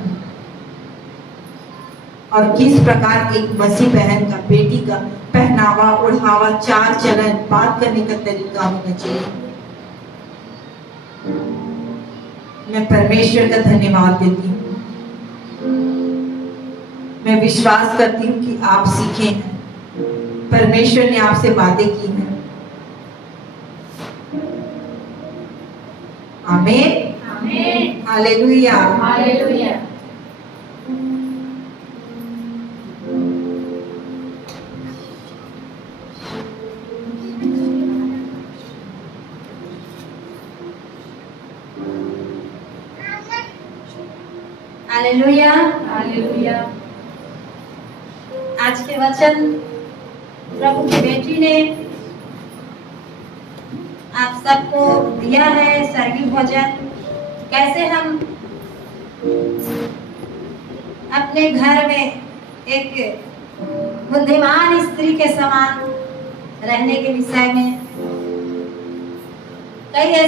और किस प्रकार एक मसीह बहन का, बेटी का पहनावा, ओढ़ावा, चाल चलन, बात करने का तरीका होना चाहिए। मैं परमेश्वर का धन्यवाद देती हूँ। मैं विश्वास करती हूँ कि आप सीखे हैं। परमेश्वर ने आपसे बातें की हैं। आमीन, आमीन, हालेलुया, हालेलुया। Hallelujah, hallelujah. आज के वचन प्रभु की बेटी ने आप सबको दिया है। स्वर्गीय भोजन कैसे हम अपने घर में एक बुद्धिमान स्त्री के समान रहने के विषय में कई ऐसे